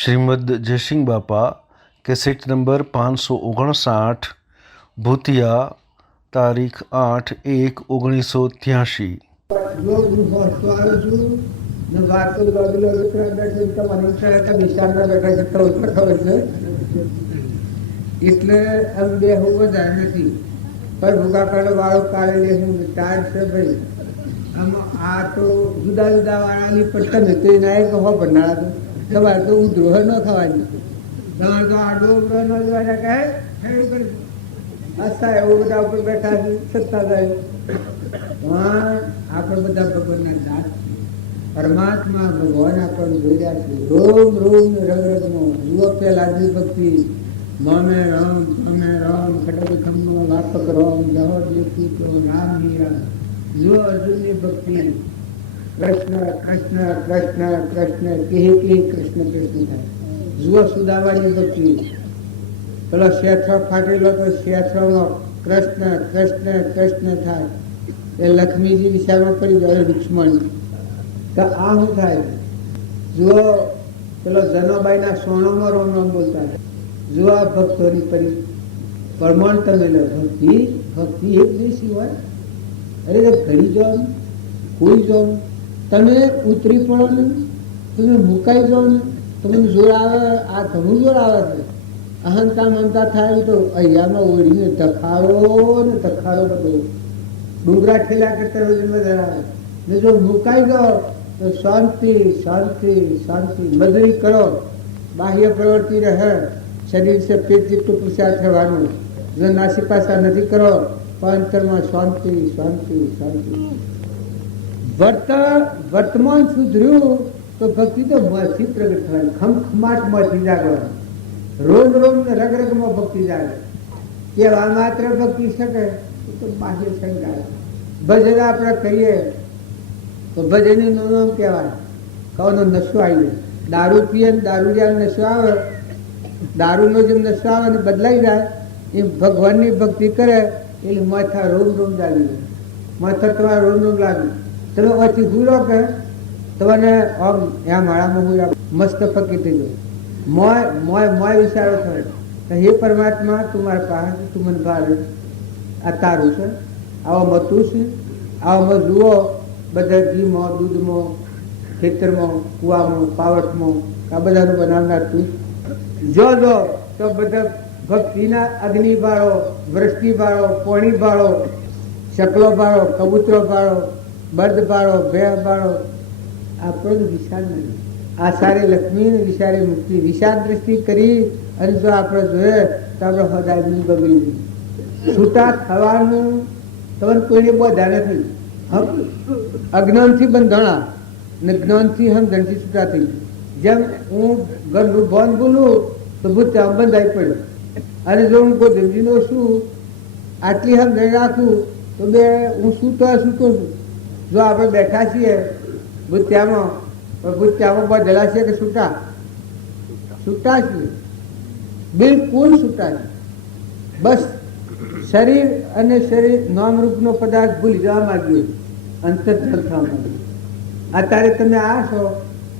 શ્રીમદ જયસિંહ બાપા cassette number 559 ભૂતિયા તારીખ 8/1/1983। એટલે હવે બે હું વધારે નથી પણ ભૂગા કાઢો વાળો કાઢે હું ટાળ છે ભાઈ આમાં આ તો જુદા જુદા વાળાની પણ તમે તો એના એક હો બનાડા તો તમારે તો ઉદ્રોહ ન થવાની, તમારે તો આડો ઉગ્રહ ન જોવાના કહે આસ્થા એવું બધા ઉપર બેઠા છે સત્તા થાય પણ આપણે બધા ભગવાનના દાસ પરમાત્મા ભગવાન આપણને જોઈ રહ્યા છે રોમ રોમ રગ રગમાં જુઓ પેલા ભક્તિ મમે રામ ખડગ ખમનો વાપક રામ જહો દેખી તો રામ હીરા જો અર્જુનની ભક્તિ કૃષ્ણ કૃષ્ણ કૃષ્ણ કૃષ્ણ કહે કૃષ્ણ કૃષ્ણ થાય, જુઓ સુદામાની ભક્તિ પેલો શેથરો ફાટેલો તો શેથરોમાં કૃષ્ણ કૃષ્ણ કૃષ્ણ થાય, એ લક્ષ્મીજી વિશાળમાં પડી જાય રૂક્ષ્મણ તો આ શું થાય, જુઓ પેલો જનોબાઈના સોનામાં રોમ રોમ બોલતા જો આ ભક્તોની પરી પરમાણ તમે લો ભક્તિ ભક્તિ એક દેશી હોય, અરે ઘડી જાઓ ને કોઈ જાઓ ને તમે ઉતરી પડો ને તમે મુકાઈ જાઓ ને તમને જોર આવે, આ ઘણું જોર આવે છે, અહંતા મમતા થાય તો અહીંયામાં ઓળીને ધખાડો ને ધખાડો બધો ડુંગરા ઠેલા કરતા રોજ વધારે આવે ને જો મુકાઈ જાઓ તો શાંતિ શાંતિ શાંતિ મજૂરી કરો, બાહ્ય પ્રવૃત્તિ રહે, શરીર से पेट જેટલું પુરુષાર્થ થવાનું, જો નાસી પાસા નથી કરો પણ અંતરમાં શાંતિ શાંતિ શાંતિ, વર્તમાન સુધર્યું તો ભક્તિ તો મથી પ્રગટ થવાની, ખમખમાટ મથી જાગવાની, રોમ રોમ રગ રગમાં ભક્તિ જાગે, કેવા માત્ર ભક્તિ શકે તો બાહ્ય શંકા, ભજન આપણે કહીએ તો ભજનનું નામ કહેવાય, કવાનો નશો આવી જાય, દારૂ પીએ ને દારૂ જ્યારે નશો આવે, દારૂનો જેમ નશો આવે ને બદલાઈ જાય એ ભગવાનની ભક્તિ કરે એટલે માથા રોમ રોમ જાગી જાય, માથા તમારે રોમ રોમ લાગે, તમે પછી હુરો કે તમને આમ એમ માળામાં હુરા મસ્ત ફકી થઈ જાય, મોય મોય મોય વિચારો થાય તો હે પરમાત્મા તું મારા પાસે તું મને ભારે આ તારું છે, આવા મતું છે, આવામાં જુઓ બધા ઘીમાં દૂધમાં ખેતરમાં કૂવામાં પાવટમાં આ બધાનું બનાવનાર તું જો તો બધા ભક્તિના અગ્નિ બાળો, વૃષ્ટિ બાળો, પોણી બાળો, શકલો બાળો, કબૂતરો બાળો, બર્દ બાળો, ભે બાળો, આપણને વિશાળ નહીં, આ સારી લક્ષ્મી ને વિશાળી મુક્તિ વિશાળ દ્રષ્ટિ કરી અને જો આપણે જોઈએ તો આપણે હદાયની બગડી છૂટા થવાનું તમને કોઈને બધા નથી, અજ્ઞાનથી બંધણા ને જ્ઞાનથી સમજણથી છૂટા થઈ, જેમ હું ઘરનું ભોન બોલું તો ભૂત ત્યાં બંધાઈ પડ્યું, અને જો હું કોઈ ધમજીનો છું આટલી સમજણ રાખું તો બે હું સૂતો છું, જો આપણે બેઠા છીએ ભૂત ત્યાંમાં બધેલા છે કે છૂટા છૂટા છીએ, બિલકુલ છૂટા છે, બસ શરીર અને શરીર નામરૂપનો પદાર્થ ભૂલી જવા માંગીએ, અંતર્ધન થવા માંગીએ, અત્યારે તમે આ છો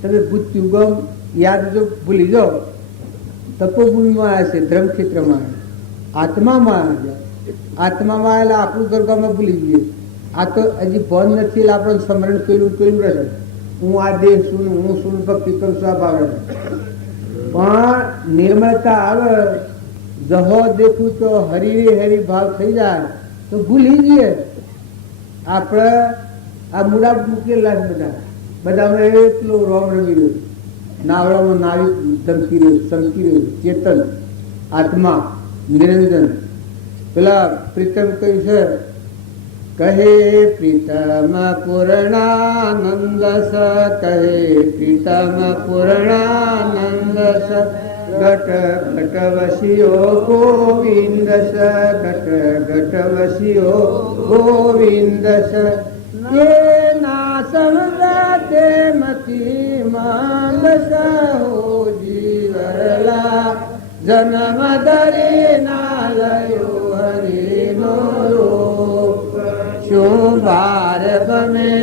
તમે ભૂત્યુગમ યાદ જો ભૂલી જાઓ, તપોભૂમિમાં આવે છે, ધર્મક્ષેત્રમાં આત્મામાં આવે, આત્મામાં આવેલા આપણું ગરબામાં ભૂલી જઈએ, આ તો હજી ભણ નથી એટલે આપણને સ્મરણ પેલું રહે, હું આ દેહ છું હું શું ભક્તિ કરું છું આ ભાવ રહે, પણ નિર્મળતા આવે જહો દેખું તો હરી હરી ભાવ થઈ જાય તો ભૂલી જઈએ, આપણે આ મૂડા મૂકેલા બધામાં એટલું રોમ રમી રહ્યું, નાવડામાં નાવિક ધમકી રહ્યું ચમકી રહ્યું, ચેતન આત્મા નિરંજન, પેલા પ્રીતમ કહ્યું છે કહે પ્રીતમ પૂર્ણાનંદ સ, કહે પ્રીતમ પૂર્ણાનંદ સ, ઘટ ઘટ વસ્યો ગોવિંદ સ, ઘટ ઘટ વસ્યો ગોવિંદ સ, એ ના સમજાતે મતી માંગ સહો જીવરલા, જન્મ ધરી ના લયો હરિનો રૂપ, શું બાર બને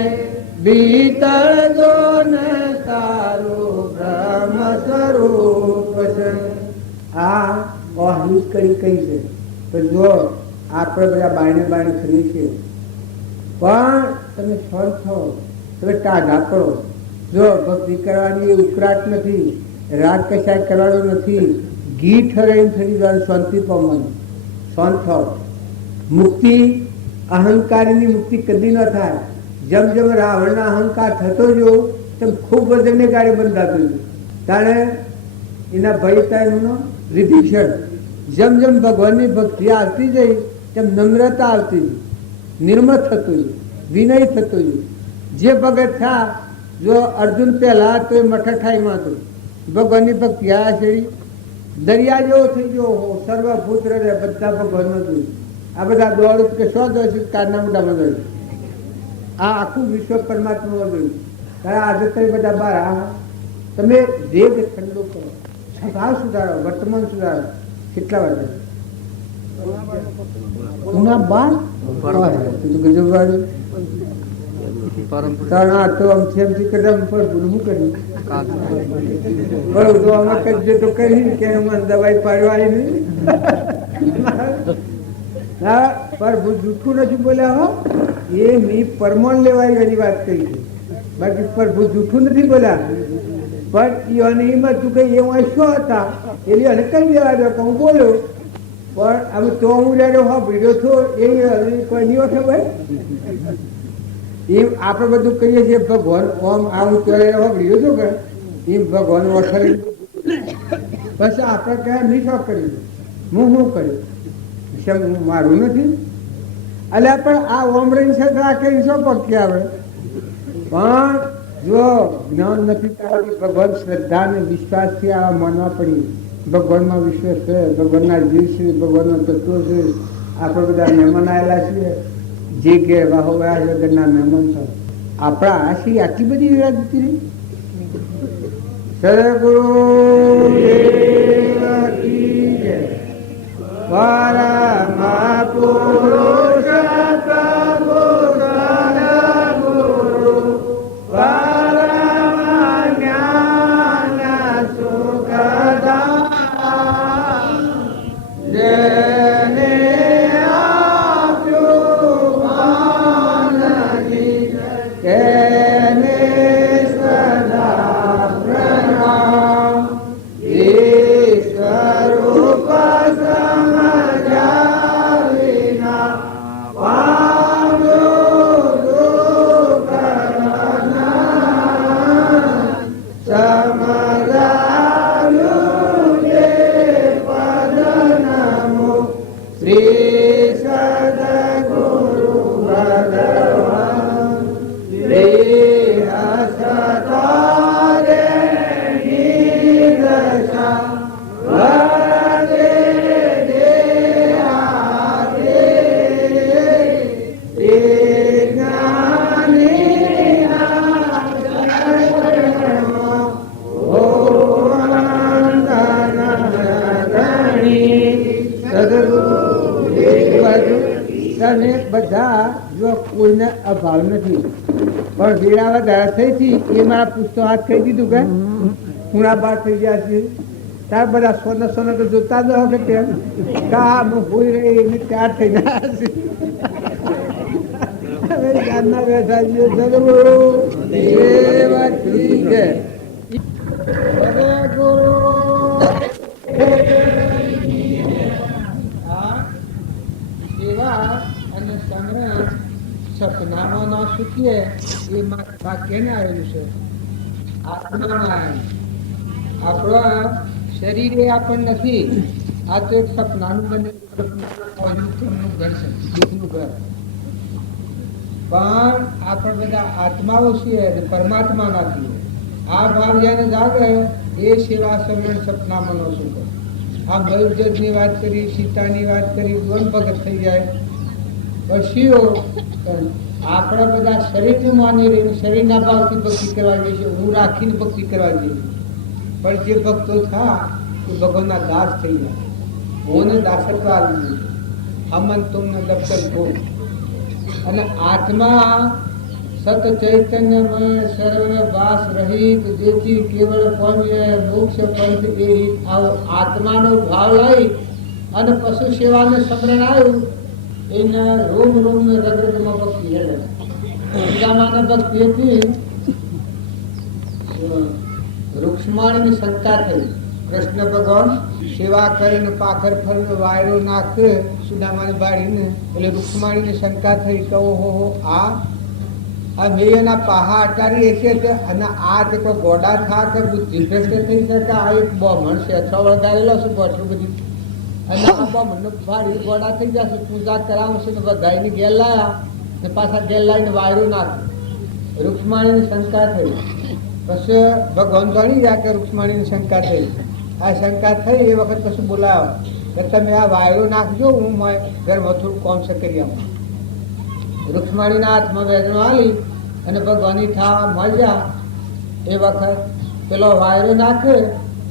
ભીતળ જો ને તારું બ્રહ્મ સ્વરૂપ, આ ઓહલી કડી કઈ છે તો જો આપણે બધા બાયણે બાયણે ફરીએ છીએ પણ તમે છોડ છો તમે ટાઢા પડો. જો ભક્તિ કરવાની ઉકળાટ નથી, રાગ કશાય કરવાનો નથી, ઘી ઠરાઈને થઈ જવાનું, શાંતિ પામવાની, શાંત થાવ. મુક્તિ અહંકારની મુક્તિ કદી ન થાય. જેમ જેમ રાવણના અહંકાર થતો જો તેમ ખૂબ વજનને ગાડી બંધાતું ગયું. તાણે એના ભય તાયનો વિભીષણ. જેમ જેમ ભગવાનની ભક્તિ આવતી જઈ તેમ નમ્રતા આવતી ગઈ, નિર્મળ થતું ગયું, વિનય થતું ગયું. જે ભગત થા જો અર્જુન પહેલા તો એ મઠઠાઈમાં હતું, ભગવાનની ભક્તિ આ શેરી દરિયા જેવો થઈ ગયો, સર્વભૂત રહે બધા ભગવાનનું હતું. આ બધા દોડ કે સો દોષ કારના મોટામાં દોડ, આ આખું વિશ્વ પરમાત્મા જોયું. ત્યારે આજે તમે બધા બાર તમે દેહ ઠંડો કરો, સ્વભાવ સુધારો, વર્તમાન સુધારો. કેટલા વાગે ઉના બાર ગજબ વાળું તો આમથી કદમ પર ભૂલવું કર્યું બરોબર તો આમાં કરજો તો કરી કે મને દવાઈ પાડવાની નહીં. પર જૂઠું નથી બોલ્યા હો, એ મેં પરમાણ લેવાય એની વાત કરી છે, બાકી પર જૂઠું નથી બોલ્યા. પણ એને એમ હતું કે એ શું હતા એટલે એને કઈ દેવા દો કે હું બોલ્યો, પણ હવે તો હું રહ્યો હા ભીડો છો એ કોઈ નહીં ઓછો ભાઈ. એમ આપણે બધું કહીએ છીએ ભગવાન ઓમ આવું ત્યારે ભીડો છો કે એમ ભગવાન ઓછાડી બસ આપણે કયા નહીં શોખ કરી હું કર્યું હું મારું નથી. એટલે પણ આ ઓમ રહીને છે રાખે શું પક્ષી આવે. પણ જો જ્ઞાન નથી ભગવાન શ્રદ્ધા અને વિશ્વાસથી આ માનવા પડી. ભગવાનમાં વિશ્વાસ છે, ભગવાનના જીવ છે, ભગવાનના તત્વો છે. આપણે બધા મહેમાન આવેલા છીએ, જે કે વાહો વગરના મહેમાન છે. આપણા આશી આટલી બધી વિરાજતી રહી. સદગુરુ પરમ પુરુષ બધા જો કોઈને અભાવ નથી, પણ વેળાવા ધારા થઈ હતી એ મારા પુસ્તક હાથ કહી દીધું કે ખૂણા બાર થઈ ગયા છે. ત્યાર બધા સોના સોના તો જોતા જ કે કેમ કા હોઈ રહી એને ત્યાર થઈ ગયા છે. હવે જાનના બેઠા છીએ અને સંગ્રહ સપનામાં ના સુખીએ એ વાક્યને આવેલું છે. આત્મામાં આપણા શરીરે આપણને નથી, આ તો એક સપનાનું બને ઘર છે, દુઃખનું ઘર. પણ આપણે બધા આત્માઓ છીએ પરમાત્મા નથી. આ ભાવ જેને જાગે એ સેવા સમરણ સપનામાં નો શું કરે. આ બલજની વાત કરી, સીતાની વાત કરી, ગોન ભગત થઈ જાય. પશીઓ આપણા બધા શરીરને માની રહીને શરીરના ભાવથી ભક્તિ કરવા જોઈએ છે, હું રાખીને ભક્તિ કરવા જોઈએ. પણ જે ભક્તો થા એ ભગવાનના દાસ થઈ જાય. હું દાસત્વ હમન તુમને દફતર ગો. અને આત્મા सत चैतन्यमय सर्व में वास रहित जेची केवल पाम्य मोक्ष पंथ ए आत्मानो भाव लाई અને પશુ સેવાને સમરણ આવ્યું એને રોમ રોમ ને રગ રગમાં ભક્તિ હેડે બીજામાં ભક્તિ હતી રૂક્ષ્મણીની શંકા થઈ કૃષ્ણ ભગવાન સેવા કરીને પાખર ફરીને વાયરો નાખે સુદામાની બાળીને એટલે રૂક્ષ્મણીની શંકા થઈ કે ઓહો આ મેયના પાહા અટારી હશે અને આ તે કોઈ ગોડા થા કે બુદ્ધિ ભ્રષ્ટ થઈ શકે આ એક બ્રાહ્મણ છે અથવા વળગાડેલો છે આટલું બધી અને આ બ્રાહ્મણને ફાડી ગોડા થઈ જશે પૂજા કરાવશે ને ગાયની ગેલ લાયા ને પાછા ગેલ લાવીને વાયરો નાખે રૂક્ષ્મણીની શંકા થઈ પછી ભગવાન જાણી ગયા કે રૂક્ષ્મણીની શંકા થઈ આ શંકા થઈ એ વખત પછી બોલાવો કે તમે આ વાયરો નાખજો હું ઘરમાં થોડું કોમ છે કરી આવું રૂક્ષ્મણીના હાથમાં વેદનો આલી અને ભગવાનની થા મળ્યા એ વખત પેલો વાયરો નાખે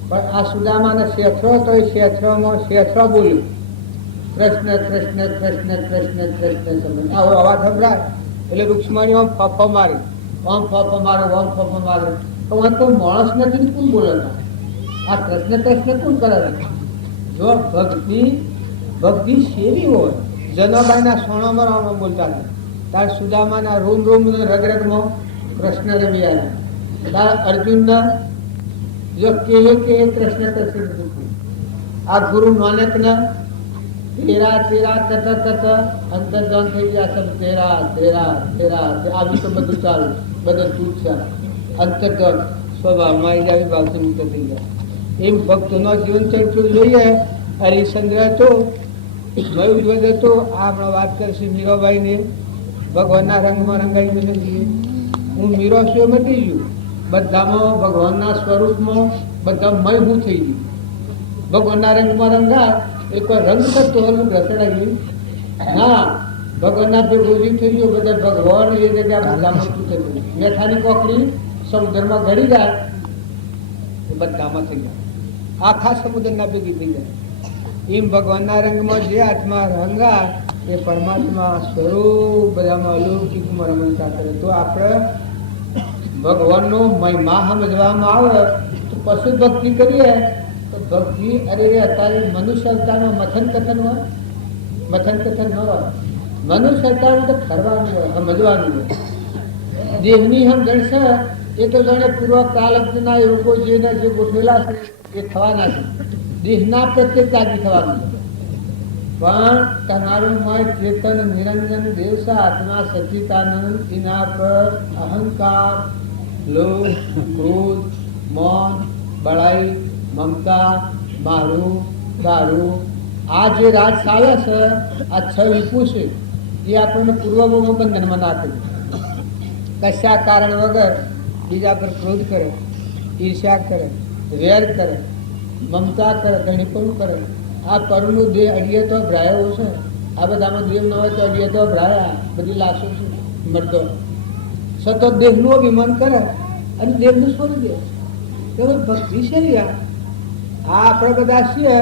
પણ આ સુદામાને શેથરો તો એ શેથરોમાં શેથરો બોલ્યું કૃષ્ણ કૃષ્ણ કૃષ્ણ કૃષ્ણ કૃષ્ણ સમજ આવો અવાજ સંભળાય એટલે રૂક્ષ્મણી આમ ફાફો મારી આમ ફાફો મારે આમ ફાફો મારે તો તો માણસ નથી કોણ બોલે આ કૃષ્ણ કૃષ્ણ કોણ કરે જો ભક્તિ સેવી હોય જનાબાઈના સોનામાં બોલતા હતા તાર સુદામાના રોમ રોમ રગરગમાં કૃષ્ણ રમી આવ્યા તાર અર્જુનના જો કે કૃષ્ણ કૃષ્ણ આ ગુરુ નાનકના તેરા તેરા કથ કથ અંતર્જાન થઈ ગયા સબ તેરા તેરા તેરા આવી તો બધું ચાલુ બધું તૂટ છે અંતર્ગત સ્વભાવમાં આવી આવી ભાવથી મુક્ત થઈ ગયા એમ ભક્તોનો જીવન ચરિત્ર જોઈએ હરિશ્ચંદ્ર હતો મયુરધ્વજ હતો આ હમણાં વાત કરશે મીરાબાઈને ભગવાનના રંગમાં રંગાઈ ગયો નથી હું મીરો છું મટી ગયું બધામાં ભગવાનના સ્વરૂપમાં બધા મય હું થઈ ગયું ભગવાનના રંગમાં રંગા એ કોઈ રંગ કરતો હલું રસડાઈ ગયું ના ભગવાનના ભેગોજી થઈ ગયો બધા ભગવાન એ જગ્યા બધામાં શું થયું મેઠાની કોકરી સમુદ્રમાં ઘડી જાય એ બધામાં થઈ જાય આખા સમુદ્રના ભેગી થઈ જાય એમ ભગવાનના રંગમાં જે હાથમાં રંગા એ પરમાત્મા સ્વરૂપ બધામાં અલૌકિકમાં રમણતા કરે તો આપણે ભગવાનનો મહિમા સમજવામાં આવે તો પશુ ભક્તિ કરીએ તો ભક્તિ અરે અત્યારે મનુષ્ય અવતારમાં મથન કથન હોય મથન કથન ન હોય મનુષ્ય અવતારમાં તો ફરવાનું હોય સમજવાનું હોય દેહની સમજણ છે એ તો જાણે પૂર્વ કાલના યોગો જેના જે ગોઠવેલા છે એ થવાના છે દેહના પ્રત્યે તાજી થવાનું પણ તમારું મય ચેતન નિરંજન દેવસા આત્મા સચિતાનંદ એના પર અહંકાર લોભ ક્રોધ મૌન બળાઈ મમતા મારું તારું આ જે રાજ ચાલે છે આ 6 વિપુ છે એ આપણને પૂર્વમાં બંધનમાં નાખે કશા કારણ વગર બીજા પર ક્રોધ કરે ઈર્ષ્યા કરે વેર કરે મમતા કરે ઘણીપણું કરે આ પરનું દેહ અડીએ તો ભ્રાયો છે આ બધામાં દેવ ન હોય તો અડીએ તો ભ્રાયા બધી લાશો છે મરતો સતત દેહનું અભિમાન કરે અને દેહનું છોડી દે તો ભક્તિ છે આ આપણે બધા છીએ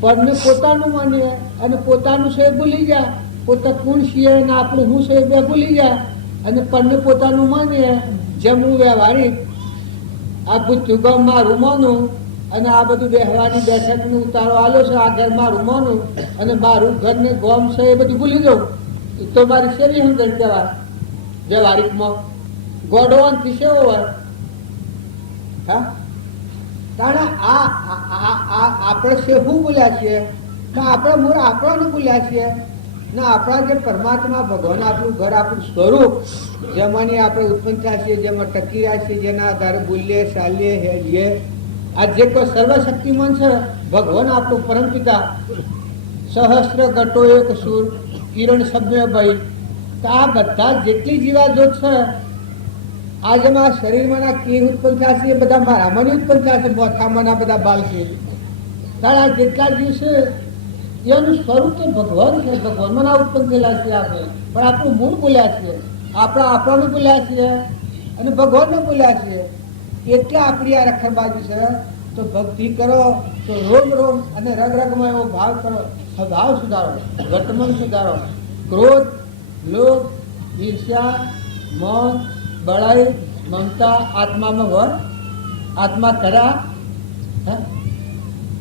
પરને પોતાનું માનીએ અને પોતાનું છે ભૂલી જાય પોતા કોણ છીએ અને આપણું હું છે બે ભૂલી જાય અને પરને પોતાનું માનીએ જેમ હું વ્યવહારિક આ ભૂત મારું માનું અને આ બધું બેહવાની બેઠકનું ઉતારો આલો છે આ ઘર મારું માનું અને મારું ઘર ને ગોમ છે એ બધું ભૂલી દઉં તો મારી શેરી સમજણ કહેવાય વ્યવહારિકમાં ગોડવાન કેવો હોય હા કારણ આપણે શું બોલ્યા છીએ કે આપણે મૂળ આપણાનું બોલ્યા છીએ ને આપણા જે પરમાત્મા ભગવાન આપણું ઘર આપણું સ્વરૂપ જેમાંની આપણે ઉત્પન્ન થયા છીએ જેમાં ટકી રહ્યા છીએ જેના આધારે બોલીએ ચાલીએ હેડીએ આ જે કોઈ સર્વશક્તિમાન છે ભગવાન આપણું પરમપિતા સહસ્ત્ર ઘટો એક સુર કિરણ સભ્ય ભાઈ તો આ બધા જેટલી જીવાજોત છે આજમાં શરીરમાં કેવી ઉત્પન્ન થયા છે એ બધા મારામાં ઉત્પન્ન થયા છે મોથામાં બધા બાલ છે કારણ આ જેટલા જીવ છે એનું સ્વરૂપ તો ભગવાન છે ભગવાનમાં ઉત્પન્ન થયેલા છે આપણે પણ આપણું મૂળ બોલ્યા છીએ આપણાનું બોલ્યા છીએ અને ભગવાનને બોલ્યા છીએ એટલે આપણી આ રખડબાજી છે તો ભક્તિ કરો તો રોમ રોમ અને રગ રગમાં એવો ભાવ કરો સ્વભાવ સુધારો વર્તમાન સુધારો ક્રોધ લોભ ઈર્ષ્યા, મોહ, બળાઈ, મમતા આત્મામાં હોય? આત્મા ખરા?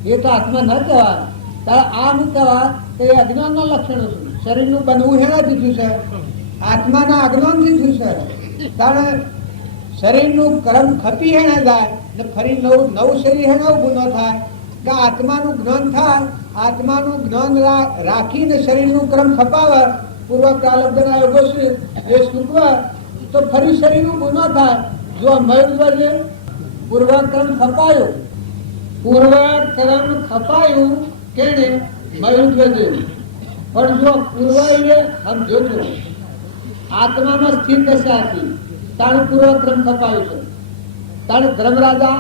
એ તો આત્મા ન કહેવાય. તારે આ શું કહેવાય કે એ અજ્ઞાનના લક્ષણો છે. શરીરનું બનવું હેનાથી થયું છે? આત્માના અજ્ઞાનથી થયું છે. તારે શરીરનું કર્મ ખપી હેણા જાય ને ફરી નવું શરીર હેનો ગુનો થાય કે આત્માનું જ્ઞાન થાય. આત્માનું જ્ઞાન રાખીને શરીરનું કર્મ ખપાવે, પૂર્વ પ્રાલબ્ધના યોગો છે એ સૂકવે તો ફરી શરીરનું ગુનો થાય. જો મયુર પૂર્વક્રમ ખપાયું, પૂર્વક્રમ ખપાયું કેને? મયુર પણ જો પૂર્વ સમજો છો આત્મામાં સ્થિર દશા હતી તારું પૂર્વક્રમ ખપાયું છે. તારું ધર્મરાજા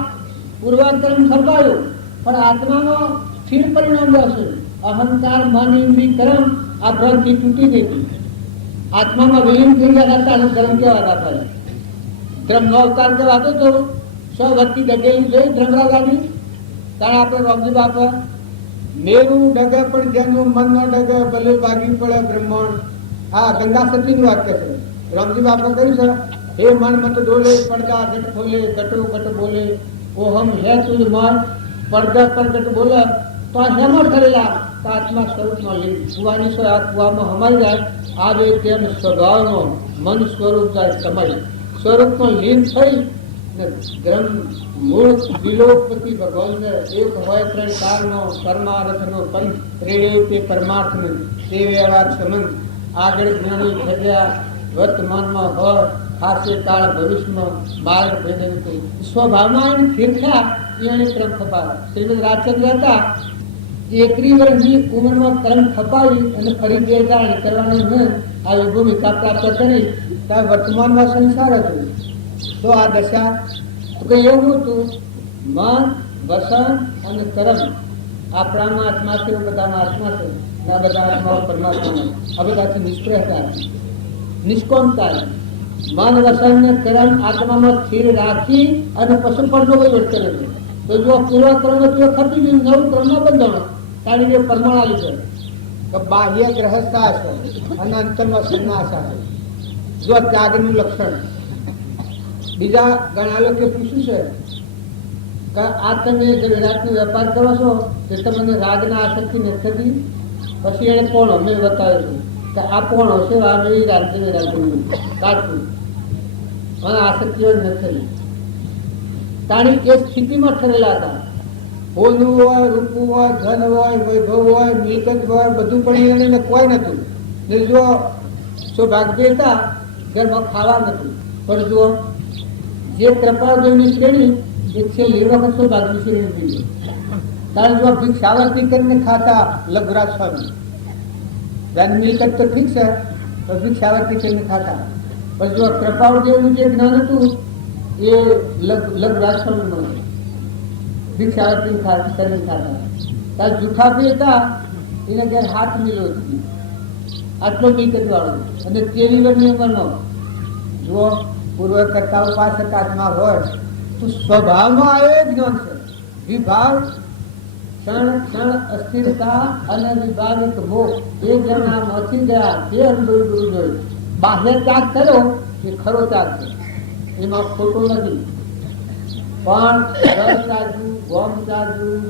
પૂર્વક્રમ ખપાયું પણ આત્માનો સ્થિર પરિણામ રહેશે. અહંકાર, મન, ઇન્દ્રિય, કર્મ આ ભ્રમથી તૂટી ગઈ હતી. આત્મામાં વિલીન થઈ ગયા હતા. કર્મ કેવા હતા? ધર્મ નો અવતાર કહેવાતો હતો. 100 વ્યક્તિ ડગેલી જોઈ ધર્મરાજાની. તારે આપણે રોમજી બાપા મેરું ડગે પણ જેનું મન ન ડગે ભલે ભાગી પડે બ્રહ્માંડ. આ ગંગા સતીનું વાક્ય છે. રામજી બાપા કહ્યું છે, હે મન મત ડોલે, પડદા ઘટ ખોલે, ઘટો ઘટ બોલે, ઓહમ હે તુજ મન. પડદા પર ઘટ બોલે તો આ હેમાં કરેલા તો આત્મા સ્વરૂપમાં લીન. કુવાની સો આ કુવામાં હમાઈ જાય. આવે તેમ સ્વભાવમાં મન સ્વરૂપ જાય સમય. સ્વરૂપમાં લીન થઈ ને ગ્રમ મૂળ વિલોપતિ ભગવાનને એક હોય ત્રણ કાળનો પરમાર્થનો પંથ પ્રેરે તે પરમાર્થને તે વ્યવહાર સંબંધ આગળ જ્ઞાની ભેગ્યા વર્તમાનમાં હોય ખાસે કાળ ભવિષ્યમાં માર્ગ ભેદન સ્વભાવમાં એને ફેરખ્યા એને ક્રમ ખપાવ્યા. શ્રીમદ રાજચંદ્ર હતા 21 વર્ષની ઉંમરમાં ક્રમ ખપાવી અને ફરી 2000 કરવાની મેં આવી ભૂમિકા પ્રાપ્ત કરી. ત્યાં વર્તમાનમાં સંસાર હતો. તો આ દશા તો એવું હતું, મન, વસન અને કર્મ આપણામાં આત્મા છે, બધામાં આત્મા છે. આ બધા આત્માઓ પરમાત્મા આ બધાથી નિષ્પ્રહતા નિષ્કોમતા. મન, વસન ને કર્મ આત્મામાં સ્થિર રાખી અને પશુપણનો વહીવટ કરે છે. તો જો પૂર્વ કર્મ તો ખપી ગયું, નવું કર્મ બંધાણો કારણ કે પરમાણ આવી છે કે બાહ્ય ગ્રહસ્થા છે અને અંતરમાં સંન્યાસ છે. જો ત્યાગનું લક્ષણ. બીજા ઘણા લોકો પૂછ્યું છે કે આ તમે જે વિરાટનો વેપાર કરો છો તે તમને રાગના આસક્તિ નથી થતી? પછી એને કોણ મેં બતાવ્યું કે આ કોણ હશે? આ મેં રાજ્ય કાઢવું અને આસક્તિઓ જ નથી થતી. તાણી એ સ્થિતિમાં ઠરેલા હતા. હોનું હોય, રૂપું હોય, ધન હોય, વૈભવ હોય, મિલકત હોય, બધું પણ એને કોઈ નતું. ને જો સૌભાગ્ય હતા ઘરમાં ખાવા નથી. પણ જો જે કૃપાદેવની શ્રેણી એ છેલ્લી વખત સૌભાગ્યની શ્રેણી થઈ ગઈ. કારણ જો ભિક્ષાવર્તી કરીને ખાતા લઘુરાજ સ્વામી, ધન મિલકત તો ઠીક છે તો ભિક્ષાવર્તી કરીને ખાતા. પણ જો કૃપાદેવનું જે જ્ઞાન હતું એ લઘુરાજ સ્વામી ભિક્ષાવર્તી કરીને ખાતા. ત્યારે જૂઠા બી હતા એને ઘેર હાથ મિલો આટલો મિલકત વાળો અને 23 વર્ષની ઉંમરનો. જો પૂર્વ કરતા ઉપાસક આત્મા હોય તો સ્વભાવમાં આવે જ્ઞાન છે. વિભાગ ક્ષણ ક્ષણ અસ્થિરતા અને વિભાગ મોહ એ જેનામાંથી ગયા તે અનુભવ જોયું. બાહ્ય ત્યાગ કર્યો એ ખરો ત્યાગ છે, એમાં ખોટું નથી. પણ રસ ત્યાગવું, ગોમ ત્યાગવું,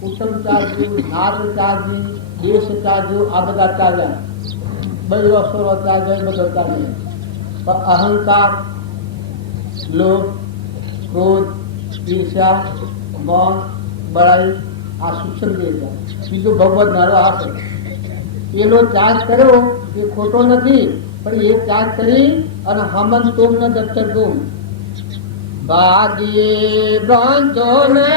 કુટુંબ ત્યાગવું, નાદ ત્યાગવી, દેશ ત્યાગવું આ બધા ત્યાગ્યા. બધો અસરો ત્યાગ બધો ત્યાગ. પણ અહંકાર, લોભ, ક્રોધ, ઈર્ષા, મોહ, બળાઈ આ સૂક્ષ્મ દેહ. બીજો ભગવત નારો આ છે. પેલો ત્યાગ કર્યો એ ખોટો નથી, પણ એ ત્યાગ કરી અને હમન તોમને દફતર ગુમ ભાગ્યે બાંધો ને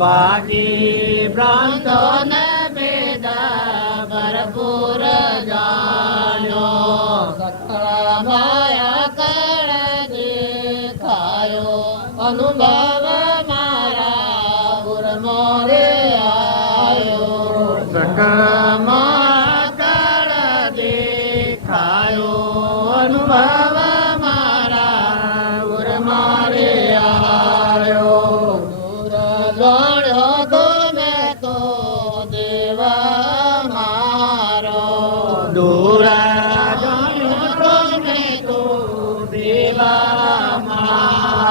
ભાગ્યે બાંધો ને ભરપૂર જાણ્યો. સકળ માયા કળ દેખાયો અનુભવ મારા ગુરમો રે આયો. સકળ માયા કળ દેખાયો અનુભવ મારા ગુરમો રે આયો. દૂર ગણ્યો તો મેં તો દેવા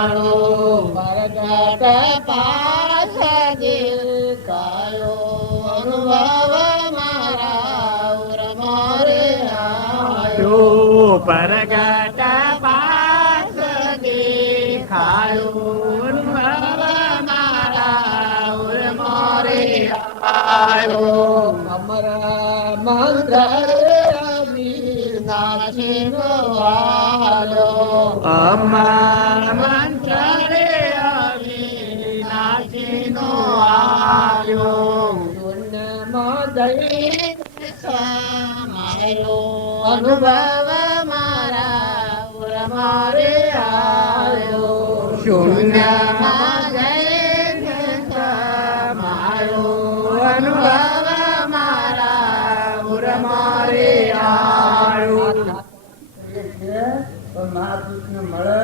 જાણો પ્રગટ પાસ દેખાયો અનુભવ મારા ઉર મોરે આયો પ્રગટ પાસ દેખાયો અનુભવ મારા ઉર મોરે આયો અમર મંત્ર નાચીનો આયો અમર મંત્ર રે નાચીનો આયો શૂન્યમાં દઈ સમાયો અનુભવ મારા ઉર મારે આયો શૂન્યમાં દઈ સમાયો અનુભવ મારા ઉર મારે આયો મહાપુરુષને મળે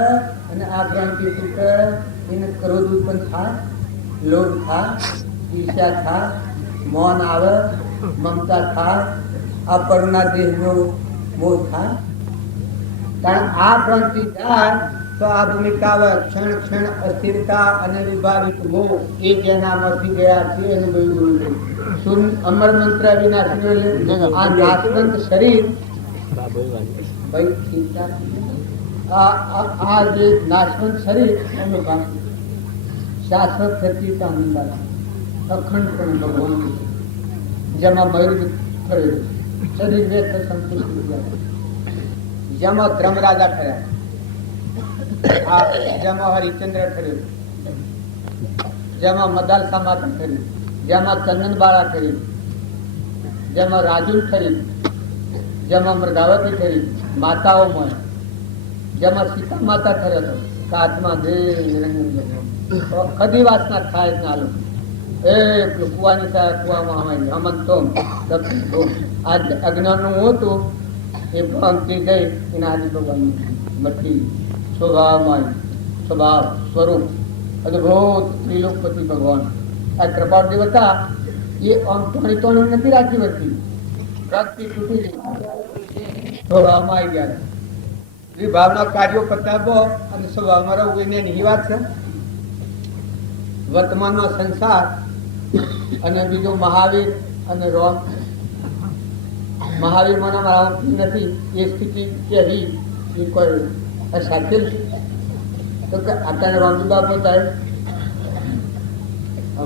અને આ ભ્રાંતિ તૂટે એને ક્રોધ ઉત્પન્ન થાય, લોભ થાય, ઈર્ષ્યા થાય, મૌન આવે, મમતા થાય, આ પરુના દેહનો મોહ થાય. કારણ આ ભ્રાંતિ જાય તો આ ભૂમિકા આવે ક્ષણ ક્ષણ અસ્થિરતા અને વિભાવિત મોહ એ જેનામાંથી ગયા છે એનું બધું શું અમર મંત્ર વિનાશી આ નાશવંત શરીર આ જે નાશવંત શરીર એનું શાશ્વત સચિતા અખંડ પણ ભગવાન જેમાં મયુર થયેલું શરીર વ્યક્ત સંતુષ્ટ જેમાં ધર્મરાજા થયા, જેમાં હરિચંદ્ર થયું, જેમાં મદાલસા માતા થયું, જેમાં ચંદન બાળા થયું, જેમાં રાજુ થયું, જેમાં મૃગાવતી થઈ માતાઓમાં, જેમાં સીતા માતા થયો હતો કાચમાં કદી વાસના થાય ના લો એ કુવાની થાય કુવામાં અમારી હમંતો આ અજ્ઞાનનું હતું એ ભક્તિ ગઈ એના આદિ ભગવાન મઠી સ્વભાવમાં સ્વભાવ સ્વરૂપ અદભુત ત્રિલોકપતિ ભગવાન આ કૃપા દેવતા એ આમ તોણી તોણી નથી રાખી વળતી ભક્તિ તૂટી સ્વભાવમાં આવી ગયા વિભાવના કાર્યો પતાવો અને સ્વભાવમાં રહેવું એની વાત છે. વર્તમાનનો સંસાર અને બીજો મહાવીર અને રોમ મહાવીર મને નથી એ સ્થિતિ કેવી એ કોઈ અસાધ્ય છે તો કે આટાને રામજી બાપુ થાય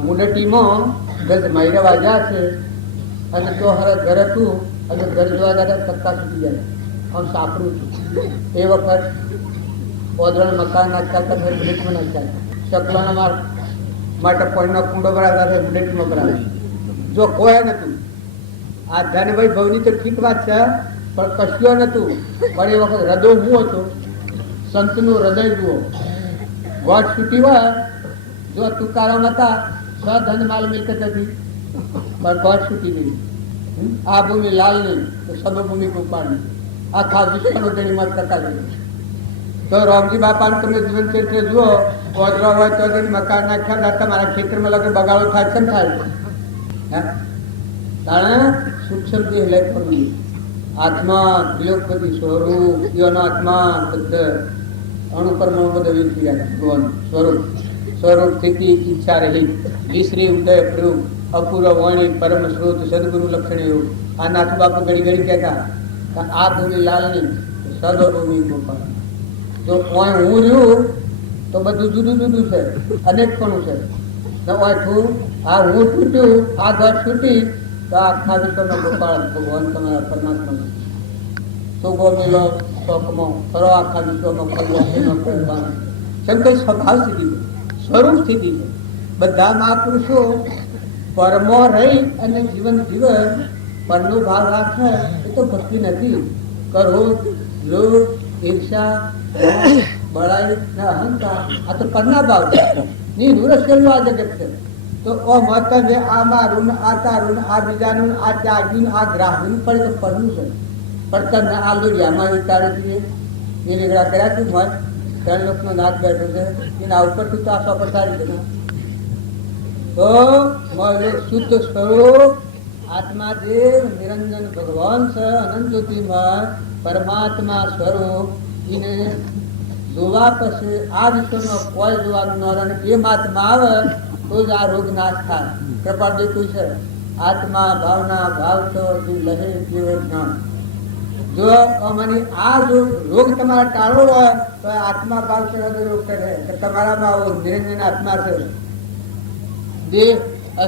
મુંડટીમાં ગજ મહિરા વાગ્યા છે અને તો હર ઘર હતું અને ઘર જોવા ગયા તક્કા છૂટી જાય આમ સાપડું છું એ વખત ઓદરણ મકાન નાખતા બુલેટમાં નાખતા શકલાના માટે પણનો કુંડો ભરાતા બુલેટમાં ભરાવે જો કોઈ નતું આ ધનભાઈ ભવની તો ઠીક વાત છે પણ કશ્યો નતું પણ એ વખત હૃદય હું હતો સંતનું હૃદય જુઓ ગોઠ છૂટી હોય જો તુકારો નતા ધન માલ મિલકત હતી પણ ગોઠ છૂટી ગઈ આ ભૂમિ લાલ નહીં તો સર્વભૂમિ ગોપાલ આખા વિશ્વનો તેની મત કરતા ગયો તો રામજી બાપાનું તમે જીવન ચરિત્ર જુઓ ઓદરા હોય તો મકાન નાખ્યા તમારા ખેતરમાં લગન બગાડો થાય કેમ થાય કારણ સૂક્ષ્મ દેહ લઈ પડવું આત્મા ત્રિલોકપતિ સ્વરૂપ યોનો આત્મા બધા અણુપરમાણુ બધા વીતી જાય ભગવાન સ્વરૂપ સ્વરૂપ સ્થિતિ ઈચ્છા રહી વિશ્રી ઉદય પ્રરૂપ અપૂર્વ વાણી પરમ સ્રોત સદગુરુ લક્ષણ એવું આ નાથ બાપુ ઘડી ઘડી કહેતા આ ભૂમિ લાલની સર્વભૂમિ ગોપાલ જો કોઈ હું રહ્યું તો બધું જુદું જુદું છે અનેક પણ છે આ હું છૂટ્યું આ ઘર છૂટી તો આખા વિશ્વનો ગોપાલ ભગવાન તમારા પરમાત્મા સુગો મિલો શોકમાં ફરો આખા વિશ્વમાં કેમ કઈ સ્વભાવ સ્થિતિ છે સ્વરૂપ સ્થિતિ છે બધા મહાપુરુષો પરમો રહી અને જીવન જીવન પરનો ભાવ રાખે એ તો ભક્તિ નથી. ક્રોધ લોભ ઈર્ષા બળાઈ ને અહંકાર આ તો પરના ભાવ છે ની દૂરસ્કરનું આ જગત છે. તો મત આ મારું આ તારું આ બીજાનું આ ત્યાગીનું આ ગ્રાહનું પડે તો પરનું છે પડતર ને આ લોડિયામાં વિચારે છીએ એ રેગડા કર્યા છે મત 3 લોકોનો નાથ બેઠો છે એના ઉપરથી તો આ સોપર સારી છે તો શુદ્ધ સ્વરૂપ આત્મા દેવ નિરંજન ભગવાન છે અનંત જ્યોતિમાં પરમાત્મા સ્વરૂપ એને જોવા પછી આ વિશ્વમાં કોઈ જોવાનું ન રહે અને એ આત્મા આવે તો જ આ રોગ નાશ થાય. કૃપાળદેવ કહ્યું છે આત્મા ભાવના ભાવ તો લહે જીવ જ્ઞાન. જો અમારી આ જો રોગ તમારે ટાળવો હોય તો આત્મા ભાવ છે રોગ કરે કે તમારામાં આવો નિરંજન આત્મા છે. દેહ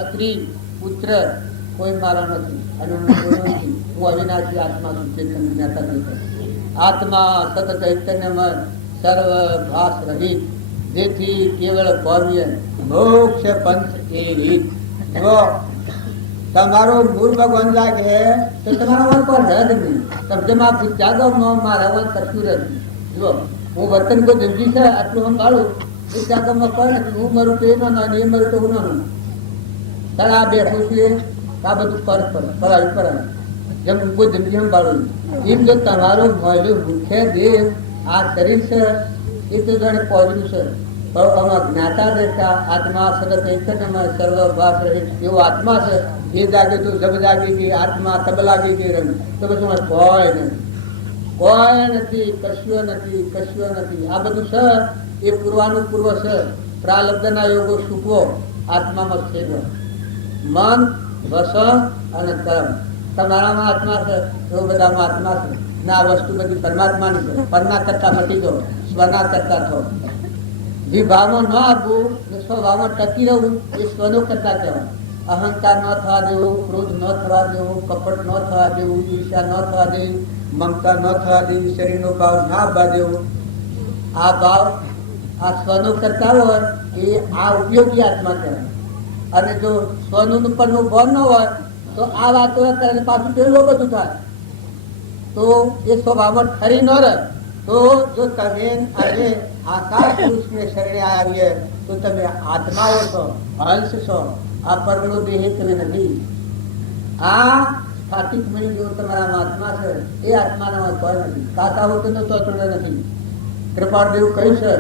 સ્ત્રી પુત્ર કોઈ મારા નથી અને હું અવિનાશી આત્મા છું ચેતન જ્ઞાતા નથી. આત્મા સત ચૈતન્યમય સર્વ ભાસ રહિત જેથી કેવળ ભવ્ય મોક્ષ પંથ એ રીત. જો તમારો મૂળ ભગવાન લાગે તો તમારા મન પર રદ નહીં. શબ્દમાં જાગો મારા મન કશું રદ. જો હું વર્તન કોઈ જલ્દી છે આટલું સંભાળું એ જાગોમાં કોઈ નથી. હું મરું તો એનો ના એ મરું તો હું ના તારે આ બેઠું છું આ બધું કરાવી જેમ કોઈ જિંદગી સંભાળું એમ જો તમારું મળ્યું મુખ્ય દેહ આ શરીર છે એ તો જાણે પહોંચ્યું છે પણ આમાં જ્ઞાતા રહેતા આત્મા સદા ચૈતન્યમાં સર્વ ભાસ રહે એવો આત્મા છે. એ જાગે તો જબ જાગી ગઈ આત્મા તબ લાગી ગઈ રંગ તો પછી કોઈ નથી કશું નથી. આ બધું છે એ પૂર્વાનું પૂર્વ છે. પ્રાલબ્ધના યોગો સુખવો આત્મામાં છે. મન વસન અને કર્મ તમારામાં આત્મા છે એવો બધામાં આત્મા છે ને આ વસ્તુ બધી પરમાત્માની છે. પરના કરતા મટી દો સ્વના કરતા થો. જે ભાવમાં ન આપવું સ્વભાવમાં ટકી રહેવું એ સ્વનો કરતા કહેવાય. અહંકાર ન થવા દેવું, ક્રોધ ન થવા દેવું, કપટ ન થવા દેવું, ઈર્ષા ન થવા દેવી, મમતા ન થવા દેવી, શરીરનો ભાવ ના આપવા દેવો. આ ભાવ આ સ્વનો કરતા હોય એ આ ઉપયોગી આત્મા કહેવાય. અને જો સ્વનું ઉપરનું ભાવ ન હોય તો આ વાતો કરે પાછું પેલું બધું થાય તો એ સ્વભાવમાં ખરી ન રહે. તો જો તમે આજે આકાશ પુરુષને શરણે આવીએ તો તમે આત્માઓ છો, અંશ છો. આ પરનો દેહ તમે નથી. આ સ્થાપિત મળી જેવો તમારા આત્મા છે એ આત્માનામાં કોઈ નથી. કાકા વગરનો તોતડો નથી. કૃપાળદેવ કહ્યું છે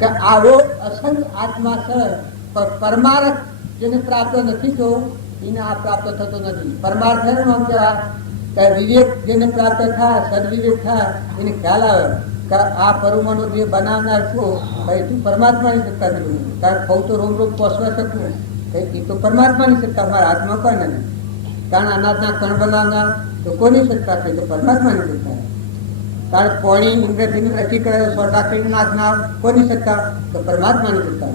કે આવો અસંગ આત્મા છે પણ પરમાર્થ જેને પ્રાપ્ત નથી થયો એને આ પ્રાપ્ત થતો નથી. પરમાર્થ છે ને કહેવાય વિવેક જેને પ્રાપ્ત થાય સદવિવેક થાય એને ખ્યાલ આવે કે આ પરમાણુ જે બનાવનાર છું એ તું પરમાત્માની સત્તા નથી. કારણ બહુ તો રોમ રોમ પોસવા શકું એ તો પરમાત્માની સત્તા મારા હાથમાં કોઈ નથી. કારણ અનાજના કણ બનાવનાર તો કોની સત્તા છે તો પરમાત્માની સત્તા. કારણ પોણી ઇન્દ્રજીની રચી કરે સ્વર્ગાક્ષરી નાચનાર કોની સત્તા તો પરમાત્માની સત્તા.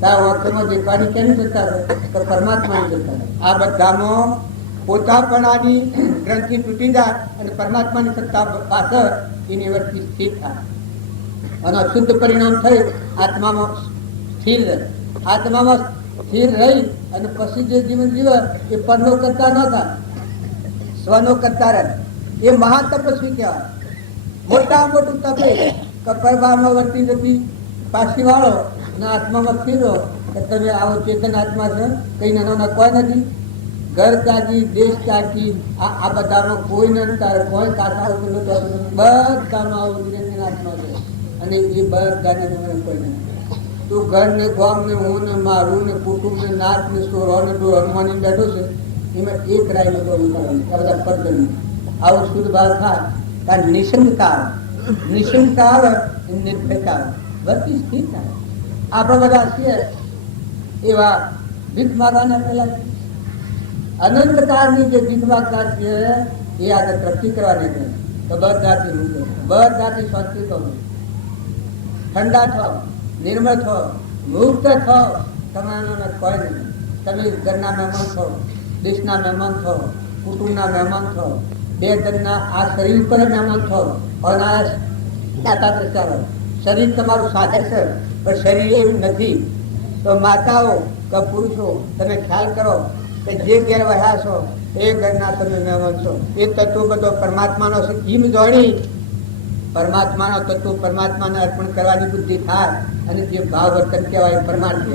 તારા વાક્યમાં દેખવાની કેની સત્તા છે તો પરમાત્માની સત્તા. આ બધામાં પોતાપણાની ગ્રંથિ તૂટી જાય અને પરમાત્માની સત્તા પાછળ એની વચ્ચે સ્થિર થાય અને અશુદ્ધ પરિણામ થઈ આત્મામાં સ્થિર રહે. આત્મામાં સ્થિર રહી અને પછી જે જીવન જીવે એ પરનો કરતા ન થાય, સ્વનો કરતા રહે. એ મહાતપસ્વી કહેવાય. મોટા મોટું તપે કપરભાવમાં વર્તી જતી પાછી વાળો અને આત્મામાં સ્થિર રહો કે તમે આવો ચેતન આત્મા છે કઈ નાના કોઈ નથી. ઘર ત્યાગી દેશ ત્યાગી આ બધામાં કોઈ નથી. તારે કોઈ કાકા બધામાં આવું નિરંજન આત્મા છે અને એ બધાને કોઈ નથી. તું ઘર ને ગામ ને હું ને મારું ને કુટુંબ ને નાક ને સોરો ને ડોર હનુમાની બેઠો છે એમાં એક રાય લોકો આ બધા પરજન આવો શુદ્ધ ભાવ થાય કારણ નિશંકતા આવે નિર્ભયતા આવે બધી સ્થિર થાય. આપણે બધા છીએ એવા ભીખ માગવાના પહેલા અનંત કાળની જે ભીખ માગતા છે એ આગળ તૃપ્તિ કરવાની છે. તો બધાથી શાંતિ તો ઠંડા થાવ, નિર્મળ થાવ, મુક્ત થાવ. તમારા કોઈ નહીં. તમે ઘરના મહેમાન છો, દેશના મહેમાન છો, કુટુંબના મહેમાન છો, બે જણના આ શરીર ઉપર મહેમાન છો. અનાયાસ દાતા ચાલો. શરીર તમારું સાથે છે પણ શરીર એવું નથી. તો માતાઓ કે પુરુષો તમે ખ્યાલ કરો કે જે ઘેર વહ્યા છો એ ઘરના તમે મહેમાન છો. એ તત્વ બધો પરમાત્માનો છે. જીમ જોડી પરમાત્માનો તત્વ પરમાત્માને અર્પણ કરવાની બુદ્ધિ થાય અને જે ભાવ વર્તન કહેવાય પરમાર્થ.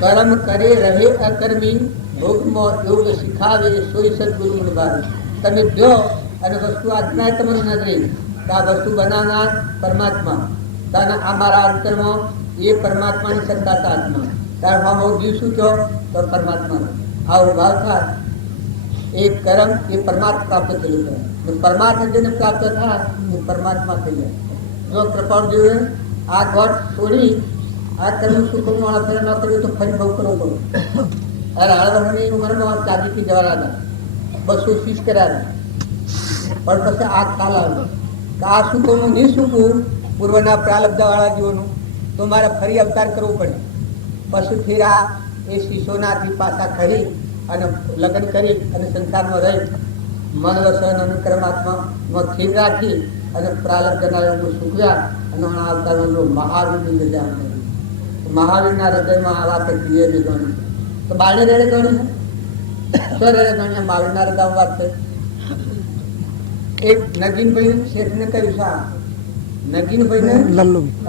કર્મ કરે રહે અકર્મી ભોગમાં યોગ શીખાવે સોય સદગુરુ ભાવે. તમે દો અને વસ્તુ આજ્ઞા તમારી નજરે આ વસ્તુ બનાવનાર પરમાત્મા. તારા અમારા અંતરમાં એ પરમાત્માની સત્તા આત્મા. તાર હું જીવ શું કહો તો પરમાત્મા. આવો ભાવ થાય એ કર્મ એ પરમાર્થ પ્રાપ્ત થયું કરે. પરમાર્થ જેને પ્રાપ્ત થાય એ પરમાત્મા થઈ જાય. જો કૃપાળદેવે આ ગોળ છોડી આ તમે શું કરું વાળા ફેર ન કર્યું તો ફરી બહુ કરવો પડે. અરે હળવળની ઉંમરમાં ચાંદીથી જવાના હતા, 200 શીશ કર્યા, પણ પછી આ ખ્યાલ આવ્યો કે આ શું કહું નહીં શું કહું પૂર્વના પ્રાલબ્ધવાળા જીવોનું તો મારે ફરી અવતાર કરવો પડે. પછી ફેર આ એ શિશોનાથી પાછા ખરી અને લગ્ન કરી અને સંસારમાં રહી મન વસન અને કર્માત્મામાં સ્થિર રાખી અને પ્રાલબ્ધના યોગો સૂકવ્યા અને અવતારનો મહાવીરની રજા મળી. મહાવીરના હૃદયમાં આ વાત ક્રિય ગણી તો બાળને રેડે ગણી સર રેડે ગણી મહાવીરના હૃદય વાત છે. એક નગીનભાઈ શેઠને કહ્યું સા નગીનભાઈને